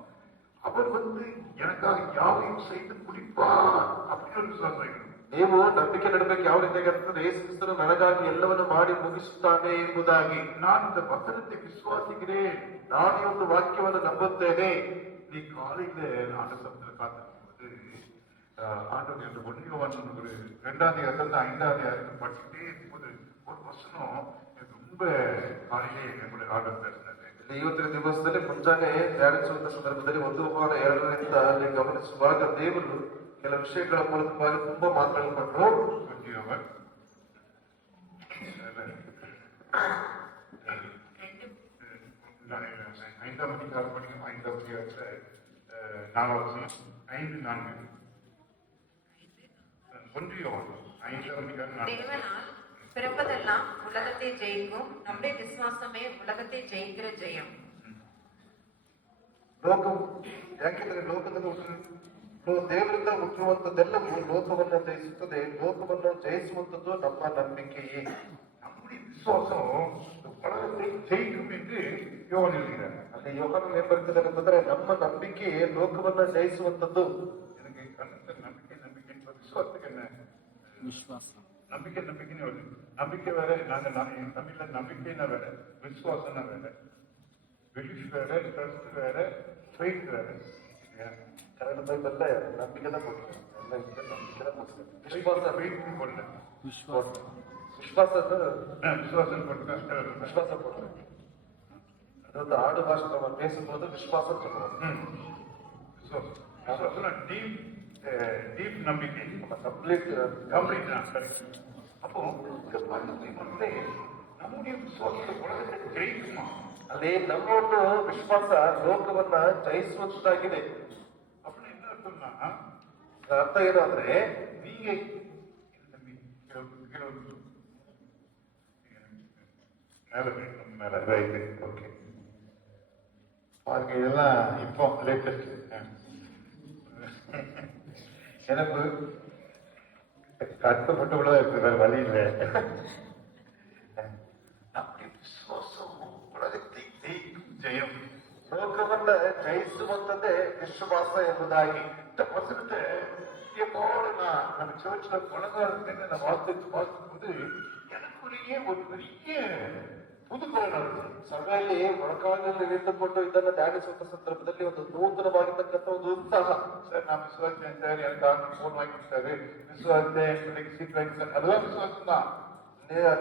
அவர் வந்து எனக்காக யாவையும் செய்து முடிப்பார் அப்படின்னு ஒரு விசுவாசம் வைக்கணும். ನೀವು ನಂಬಿಕೆ ನಡಬೇಕು ಯಾವ ರೀತಿಯಾಗಿ ಅಂತಂದ್ರೆ ಯೇಸು ಕ್ರಿಸ್ತನು ನನಗಾಗಿ ಎಲ್ಲವನ್ನು ಮಾಡಿ ಮುಗಿಸುತ್ತಾನೆ ಎಂಬುದಾಗಿ. நான் இந்த வசனத்தை விசுவாசிக்கிறேன், ನಾನು ಈ ಒಂದು ವಾಕ್ಯವನ್ನು ನಂಬುತ್ತೇನೆ. நீ காலையில ஆண்டவர் சமத்துல காத்திருக்கும்போது ஆண்டவர் என்று 1 யோவான் ஒரு 2வது அதிகாரத்துல 5வது அதிகாரத்தை படிச்சுட்டே இருக்கும்போது ஒரு வசனம் எனக்கு ரொம்ப காலையிலே என்னுடைய ஆண்டவர் பேசினது. ಇವತ್ತಿನ ದಿವಸದಲ್ಲಿ ಮುಂಜಾನೆ ಧ್ಯಾನಿಸುವಂತ ಸಂದರ್ಭದಲ್ಲಿ 1 ಯೋಹಾನ 2ರಿಂದ ಅಲ್ಲಿ ಗಮನಿಸುವಾಗ ದೇವರು ಕೆಲ ವಿಷಯಗಳ ಮೂಲಕವಾಗಿ ತುಂಬಾ ಮಾತನಾಡಿಕೊಂಡ್ರು. 1 யோவான் 5வது அதிகாரம் படிக்கும். 5வது அதிகாரத்துல 4வது வசனம் 5:4. 1 யோவான் 5வது அதிகாரம் 4. தேவனால் பிறப்பதெல்லாம் உலகத்தை ஜெயிக்கும் நம்முடைய விசுவாசமே உலகத்தை ஜெயிக்கிற ஜெயம். ಲೋಕವು ಯಾಕೆಂದ್ರೆ ಲೋಕದಲ್ಲಿ ದೇವರಿಂದ ಹುಟ್ಟಿರುವಂತದ್ದೆಲ್ಲವೂ ಲೋಕವನ್ನು ಜಯಿಸುತ್ತದೆ. ಲೋಕವನ್ನು ಜಯಿಸುವಂತದ್ದು ನಮ್ಮ ನಂಬಿಕೆಯೇ. நம்முடைய விசுவாசம் உலகத்தை ஜெயிக்கும் என்று யோவான் எழுதுகிறார். ಅಲ್ಲಿ ಯೋಹಾನನು ಏನ್ ಬರೀತಿದ್ದಾನೆ ಅಂತಂದ್ರೆ ನಮ್ಮ ನಂಬಿಕೆಯೇ ಲೋಕವನ್ನ ಜಯಿಸುವಂತದ್ದು. எனக்கு கருத்து நம்பிக்கை விசுவாசத்துக்கு என்ன விசுவாசம் நம்பிக்கைன்னு வருது. நம்பிக்கை வேற, நாங்க தமிழ்ல நம்பிக்கைன்னா வேற, விசுவாசம்னா வேற. பிலீஃப் வேற, ட்ரஸ்ட் வேற, ஃபெய்த் வேற. ಕನ್ನಡ ಬೈಬಲ್ல ನಂಬಿಕೆನ ಕೊಟ್ಟಿದ್ದಾರೆ. ಎಲ್ಲ ಇದೆ, ನಂಬಿಕೆನ ಕೊಟ್ಟಿದ್ದಾರೆ. ವಿಶ್ವಾಸ ஃபெய்த் கொண்டு விசுவாசம் ವಿಶ್ವಾಸದ விசுவாசம் கொண்டு ವಿಶ್ವಾಸ ಕೊಡ್ತಾರೆ. ಅದೊಂದು ಆಡು ಭಾಷೆ நம்ம பேசும்போது விசுவாசம் சொல்லுவோம். விசுவாசம் டீப் நம்பிக்கை, ಕಂಪ್ಲೀಟ್ கம்ப்ளீட். அப்போ இந்த பகுதி வந்து நம்முடைய விசுவாசத்தை உலகத்தை ஜெயிக்குமா? ಅಲ್ಲಿ ನಮ್ಮ ಒಂದು ವಿಶ್ವಾಸ ಲೋಕವನ್ನ ಜಯಿಸುವಂತಾಗಿದೆ. அப்படின்னு என்ன அர்த்தம்னா, ಅರ್ಥ ಏನು ಅಂದ್ರೆ, நீங்க மேல ரைட்டு, ஓகே. பாருங்க, இதெல்லாம் இப்போ லேட்டஸ்ட். எனக்கு கஷ்டப்பட்டு கூட இருக்கு, வேற வழி இல்லை. அப்படி விசுவாசம் உலகத்தை ஜெயிக்கும் ஜெயம். ಲೋಕವನ್ನ ಜಯಿಸುವಂತದ್ದೇ ವಿಶ್ವಾಸ ಎಂಬುದಾಗಿ. இந்த வசனத்தை எப்போது நம்ம சர்ச்ல பழகாரத்துக்கு நான் வாசிக்கும்போது எனக்குள்ளேயே ஒரு பெரிய புதுப்பலன் நடந்தது. ಸಭೆಯಲ್ಲಿ ಮೊಳಕಾಲಿನಲ್ಲಿ ನಿಂತುಕೊಂಡು ಇದನ್ನು ಧ್ಯಾನಿಸುವಂತ ಸಂದರ್ಭದಲ್ಲಿ ಒಂದು ನೂತನವಾಗಿರ್ತಕ್ಕಂಥ ಒಂದು ಉತ್ಸಾಹ. சார், நான் விசுவாசம் சார், எனக்கு ஆண்டு போன் வாங்கி கொடுத்தாரு, விசுவாசம் பிள்ளைக்கு சீட் வாங்கி சார், அதெல்லாம் விசுவாசம் தான்.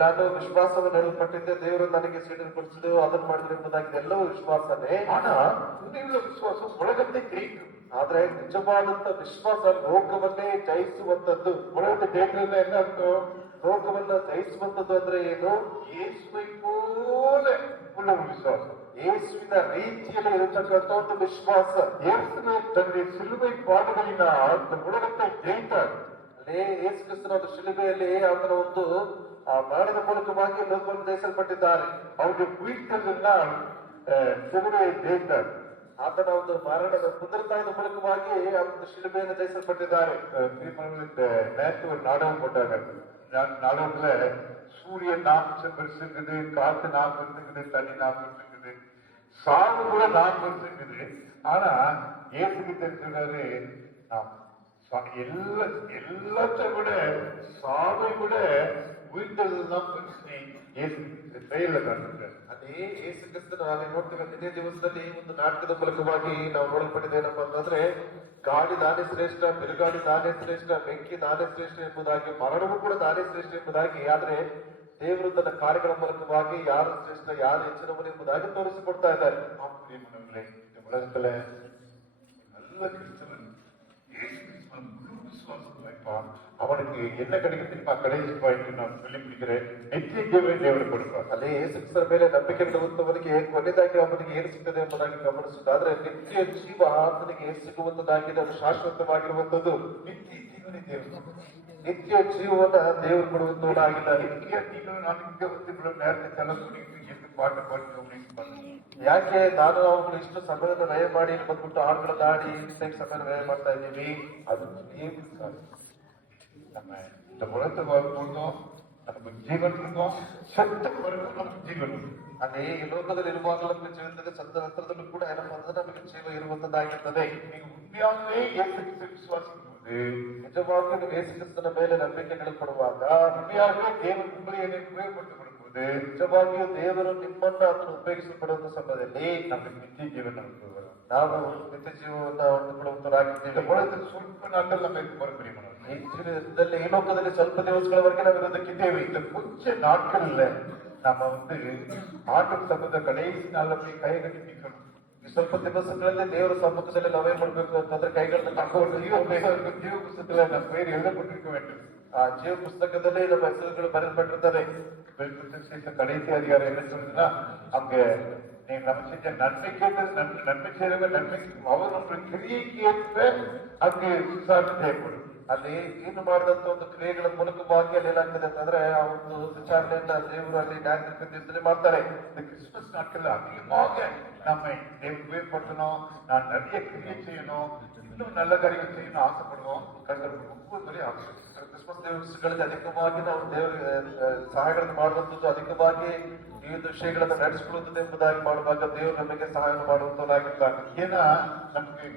ನಾನು ವಿಶ್ವಾಸವನ್ನು ಹೇಳಲ್ಪಟ್ಟಿದ್ದೆ, ದೇವರು ನನಗೆ ಸೀಟನ್ನು ಕೊಡಿಸಿದ್ರು, ಅದನ್ನು ಮಾಡಿದ್ರು ಎಂಬುದಾಗಿದೆ. ಎಲ್ಲವೂ ವಿಶ್ವಾಸನೇ. ஆனா உண்மையுள்ள விசுவாசம் உலகத்தை ஜெயிக்கும். ಆದ್ರೆ ನಿಜವಾದಂತ ವಿಶ್ವಾಸ ಲೋಕವನ್ನೇ ಜಯಿಸುವಂತದ್ದು. உலகத்தை ஜெயிக்கிறது என்ன அர்த்தம்? ಲೋಕವನ್ನ ಜಯಿಸುವಂತದ್ದು ಅಂದ್ರೆ ಏನು? இயேசுவை போல உள்ள ஒரு விசுவாசம், ಯೇಸುವಿನ ರೀತಿಯಲ್ಲಿ ಇರತಕ್ಕಂಥ ಒಂದು ವಿಶ್ವಾಸ. இயேசுவை தன்னுடைய சிலுவை பாடுகளினால் இந்த உலகத்தை ஜெயித்தார். ಅಲ್ಲೇ ಯೇಸು ಕ್ರಿಸ್ತನ ಒಂದು ಶಿಲುಬೆಯಲ್ಲಿ ಆತನ ಒಂದು ಮರಣದ ಮೂಲಕವಾಗಿ ಲೋಕವನ್ನು ಜಯಿಸಲ್ಪಟ್ಟಿದ್ದಾರೆ. அவருடைய உயிர்த்தெழுதலினால் சிலுவையை ஜெயித்தார். ಆತನ ಒಂದು ಮರಣದ ಪುನರುತ್ಥಾನದ ಮೂಲಕವಾಗಿ ಆ ಒಂದು ಶಿಲುಬೆಯನ್ನು ಜಯಿಸಲ್ಪಟ್ಟಿದ್ದಾರೆ. இந்த நேற்று ஒரு நாடகம் போட்டாங்க. நாடகத்துல சூரியன் 40 பெருசு இருக்குது, காத்து 40 இருக்குது, தண்ணி 40 இருக்குது, சாவு கூட 40 இருக்குது. ஆனா ஏசுக்கு தெரிஞ்சுட்டாரு, எல்லாத்த விட சாவை விட உயிர்த்தெழுதல் தான் பெருசு. ஏசு செயல காட்டுறாரு. ಅದೇ ಯೇಸು ಕ್ರಿಸ್ತನ ಅಲ್ಲಿ ನೋಡ್ತೀವಿ. ನಿನ್ನೆ ದಿವಸದಲ್ಲಿ ಒಂದು ನಾಟಕದ ಮೂಲಕವಾಗಿ ನಾವು ನೋಡಲ್ಪಟ್ಟಿದ್ದೇನಪ್ಪ ಅಂತಂದ್ರೆ, ಗಾಳಿ ನಾನೇ ಶ್ರೇಷ್ಠ, ಬಿರುಗಾಳಿ ನಾನೇ ಶ್ರೇಷ್ಠ, ಬೆಂಕಿ ನಾನೇ ಶ್ರೇಷ್ಠ ಎಂಬುದಾಗಿ, ಮರಣವೂ ಕೂಡ ನಾನೇ ಶ್ರೇಷ್ಠ ಎಂಬುದಾಗಿ. ಆದ್ರೆ ದೇವರು ತನ್ನ ಕಾರ್ಯಗಳ ಮೂಲಕವಾಗಿ ಯಾರು ಶ್ರೇಷ್ಠ, ಯಾರು ಹೆಚ್ಚಿನವನು ಎಂಬುದಾಗಿ ತೋರಿಸಿಕೊಡ್ತಾ ಇದ್ದಾರೆ. இந்த உலகத்துல நல்ல கிறிஸ்தவன் இயேசு கிறிஸ்துவன் முழு விசுவாசம் வைப்பான். அவனுக்கு என்ன கிடைக்கும் தெரியுமா? கடைசி பாயிண்ட் நான் சொல்லி முடிக்கிறேன். நித்திய ஜீவன் தேவன் கொடுப்பார். ಅಲ್ಲೇ ಯೇಸು ಕ್ರಿಸ್ತನ ಮೇಲೆ ನಂಬಿಕೆ ಇಡುವಂತವನಿಗೆ ಕೊನೆಯದಾಗಿ ಅವನಿಗೆ ಏನು ಸಿಗ್ತದೆ ಎಂಬುದಾಗಿ ಗಮನಿಸುತ್ತಾದ್ರೆ, ನಿತ್ಯ ಜೀವ ಆತನಿಗೆ ಏನು ಸಿಗುವಂತದ್ದಾಗಿದೆ, ಅದು ಶಾಶ್ವತವಾಗಿರುವಂತದ್ದು. நித்திய ஜீவனை தேவன், ನಿತ್ಯ ಜೀವವನ್ನ ದೇವರು ಕೊಡುವಂತವನಾಗಿದ್ದಾನೆ. நீங்களும் நான் இங்க வந்து இவ்வளவு நேரத்தை செலவு பண்ணிட்டு எந்த பாட்டு பாட்டு அப்படின்னு பண்ணுங்க. ಯಾಕೆ ನಾನು ಅವುಗಳು ಇಷ್ಟು ಸಮಯವನ್ನು ವ್ಯಯ ಮಾಡಿ ಬಂದ್ಬಿಟ್ಟು ಹಾಡುಗಳನ್ನ ಆಡಿ ಇಷ್ಟೇ ಸಮಯ ವ್ಯಯ ಮಾಡ್ತಾ ಇದ್ದೀವಿ? ಅದು ಏನು ಸಾಕು. நம்ம இந்த உலகத்தை வாழ்ந்தோம், நமக்கு ஜீவன் இருந்தோம், சத்த வரைக்கும் நமக்கு ஜீவன் இருக்கும். ಅದೇ ಈ ಲೋಕದಲ್ಲಿ ಇರುವಾಗ ನಮಗೆ ಜೀವನದಲ್ಲಿ ಸತ್ತ ನಂತರದಲ್ಲೂ ಕೂಡ ಏನಪ್ಪ ಅಂದ್ರೆ ನಮಗೆ ಜೀವ ಇರುವಂತದ್ದಾಗಿರ್ತದೆ. நீங்க உண்மையாகவே இயேசு விசுவாசிக்கும் போது, ನಿಜವಾಗಿಯೂ ನೀವು ಯೇಸು ಕ್ರಿಸ್ತನ ಮೇಲೆ ನಂಬಿಕೆಗಳು ಕೊಡುವಾಗ, உண்மையாகவே தேவன் உங்களை உபயோகப்படுத்தப்படும் போது, ನಿಜವಾಗಿಯೂ ದೇವರು ನಿಮ್ಮನ್ನ ಅದನ್ನು ಉಪಯೋಗಿಸಲ್ಪಡುವಂತ ಸಮಯದಲ್ಲಿ நமக்கு நித்திய ஜீவன் நமக்கு வரும். ನಾವು ನಿತ್ಯ ಜೀವವನ್ನ ಹೊಂದಿಕೊಳ್ಳುವಂತರಾಗಿದ್ದೇವೆ. உலகத்தில் ಸ್ವಲ್ಪ நாட்கள் நம்ம இதுக்கு வர முடியுமா? ಈ ಜೀವನದಲ್ಲಿ ಈ ಲೋಕದಲ್ಲಿ ಸ್ವಲ್ಪ ದಿವಸಗಳವರೆಗೆ ನಾವು ಇರೋದಕ್ಕಿದ್ದೇವೆ. இந்த கொஞ்ச நாட்கள்ல நம்ம வந்து ஆட்டம் சம்பந்த கடைசி நாள்ல போய் கை கட்டி நிக்கணும். ಈ ಸ್ವಲ್ಪ ದಿವಸಗಳಲ್ಲಿ ದೇವರ ಸಮ್ಮುಖದಲ್ಲಿ ನಾವೇನ್ ಮಾಡ್ಬೇಕು ಅಂತಂದ್ರೆ ಕೈಗಳನ್ನ ಹಾಕೊಂಡು ஜீவ புஸ்தகத்துல நம்ம பேர் எழுதப்பட்டிருக்க வேண்டும். ಆ ಜೀವ ಪುಸ್ತಕದಲ್ಲಿ ನಮ್ಮ ಹೆಸರುಗಳು ಬರೆಯಲ್ಪಟ್ಟಿರ್ತದೆ. கடைசி அதிகாரம் என்ன சொல்லுதுன்னா, அங்க நீங்க நம்ம செஞ்ச நன்மைக்கு நன்மை செய்தவங்க நன்மைக்கு அவர் நம்முடைய கிரியைக்கு ஏற்ப அங்கு விசாரணை செய்யப்படும். ಅಲ್ಲಿ ಏನು ಮಾಡಿದಂತ ಒಂದು ಕ್ರಿಯೆಗಳ ಮೂಲಕವಾಗಿ ಅಲ್ಲಿ ಏನಾಗ್ತದೆ ಅಂತಂದ್ರೆ ಆ ಒಂದು ವಿಚಾರಣೆಯನ್ನ ದೇವರು ಅಲ್ಲಿ ನ್ಯಾಯ ತೀರ್ಪು ಮಾಡ್ತಾರೆ. இந்த கிறிஸ்துமஸ் நாட்கள்ல அதிகமாக நம்மை தேவன் உபயோகப்படுத்தணும், நான் நிறைய கிரியை செய்யணும், இன்னும் நல்ல காரியங்கள் செய்யணும் ஆசைப்படுவோம். கர்த்தர் ஒவ்வொரு முறையும் ஆசைப்படுவோம். ಕ್ರಿಸ್ಮಸ್ ದಿವಸಗಳಲ್ಲಿ ಅಧಿಕವಾಗಿ ನಾವು ದೇವರ ಸಹಾಯಗಳನ್ನು ಮಾಡುವಂಥದ್ದು, ಅಧಿಕವಾಗಿ ಈ ವಿಷಯಗಳನ್ನು ನಡೆಸಿಕೊಳ್ಳುತ್ತದೆ ಎಂಬುದಾಗಿ ಮಾಡುವಾಗ ದೇವರು ನಮಗೆ ಸಹಾಯ ಮಾಡುವಂತವನಾಗಿದ್ದಾನೆ. ஏன்னா நமக்கு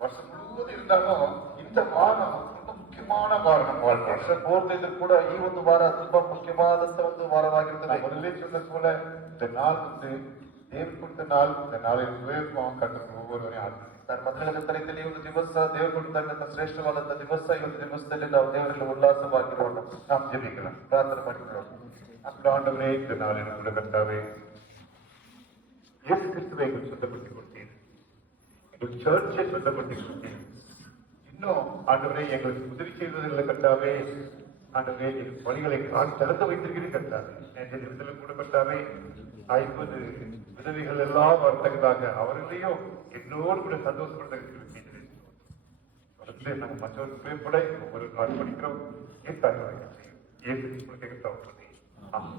வருஷம் முழுவதும் இருந்தாலும் இந்த வாரம் ரொம்ப முக்கியமான வாரம் நம்ம வாழ்க்கை. ವರ್ಷ ಪೂರ್ತಿದ್ರು ಕೂಡ ಈ ಒಂದು ವಾರ ತುಂಬಾ ಮುಖ್ಯವಾದಂತ ಒಂದು ವಾರವಾಗಿರ್ತದೆ. நான் முதல்ல சொன்னது போல இந்த நாள் தேவன் கொடுத்த நாள், இந்த நாளை உபயோகமாக கர்த்தர் ஒவ்வொருவரையும் ஆசீர்வதிப்பார். ನಾನು ಮೊದಲಿನ ರೀತಿಯಲ್ಲಿ ಈ ಒಂದು ದಿವಸ ದೇವರು ಕೊಡ್ತಕ್ಕಂಥ ಶ್ರೇಷ್ಠವಾದಂತ ದಿವಸ. ಈ ಒಂದು ದಿವಸದಲ್ಲಿ ನಾವು ದೇವರಲ್ಲಿ ಉಲ್ಲಾಸವಾಗಿರೋಣ. நாம் ஜெபிக்கலாம். ಪ್ರಾರ್ಥನೆ ಮಾಡಿಕೊಳ್ಳೋಣ. அன்புள்ள ஆண்டவரே, இந்த நாளில் கூட கர்த்தாவே இயேசு கிறிஸ்துவை எங்களுக்கு சொந்தப்படுத்திக் கொடுத்தீர், எங்கள் சர்ச்சை சொந்தப்படுத்திக் கொடுத்தீர். இன்னும் ஆண்டவரே எங்களுக்கு உதவி செய்வதில்லை கர்த்தாவே. ஆண்டவரே எங்கள் வழிகளை திறந்து வைத்திருக்கிறீர்கள் கர்த்தாவே. என்ற நிமிடத்தில் கூட கர்த்தாவே 50 உதவிகள் எல்லாம் வரத்தக்கதாக அவர்களையும் என்னோடு கூட சந்தோஷப்படுத்த நம்ம மற்றவர்கள் பேர்பட ஒவ்வொரு நாள் படிக்கிறோம். ஏன் தாய் செய்யும் ஏன் கேட்க ஆமாம்.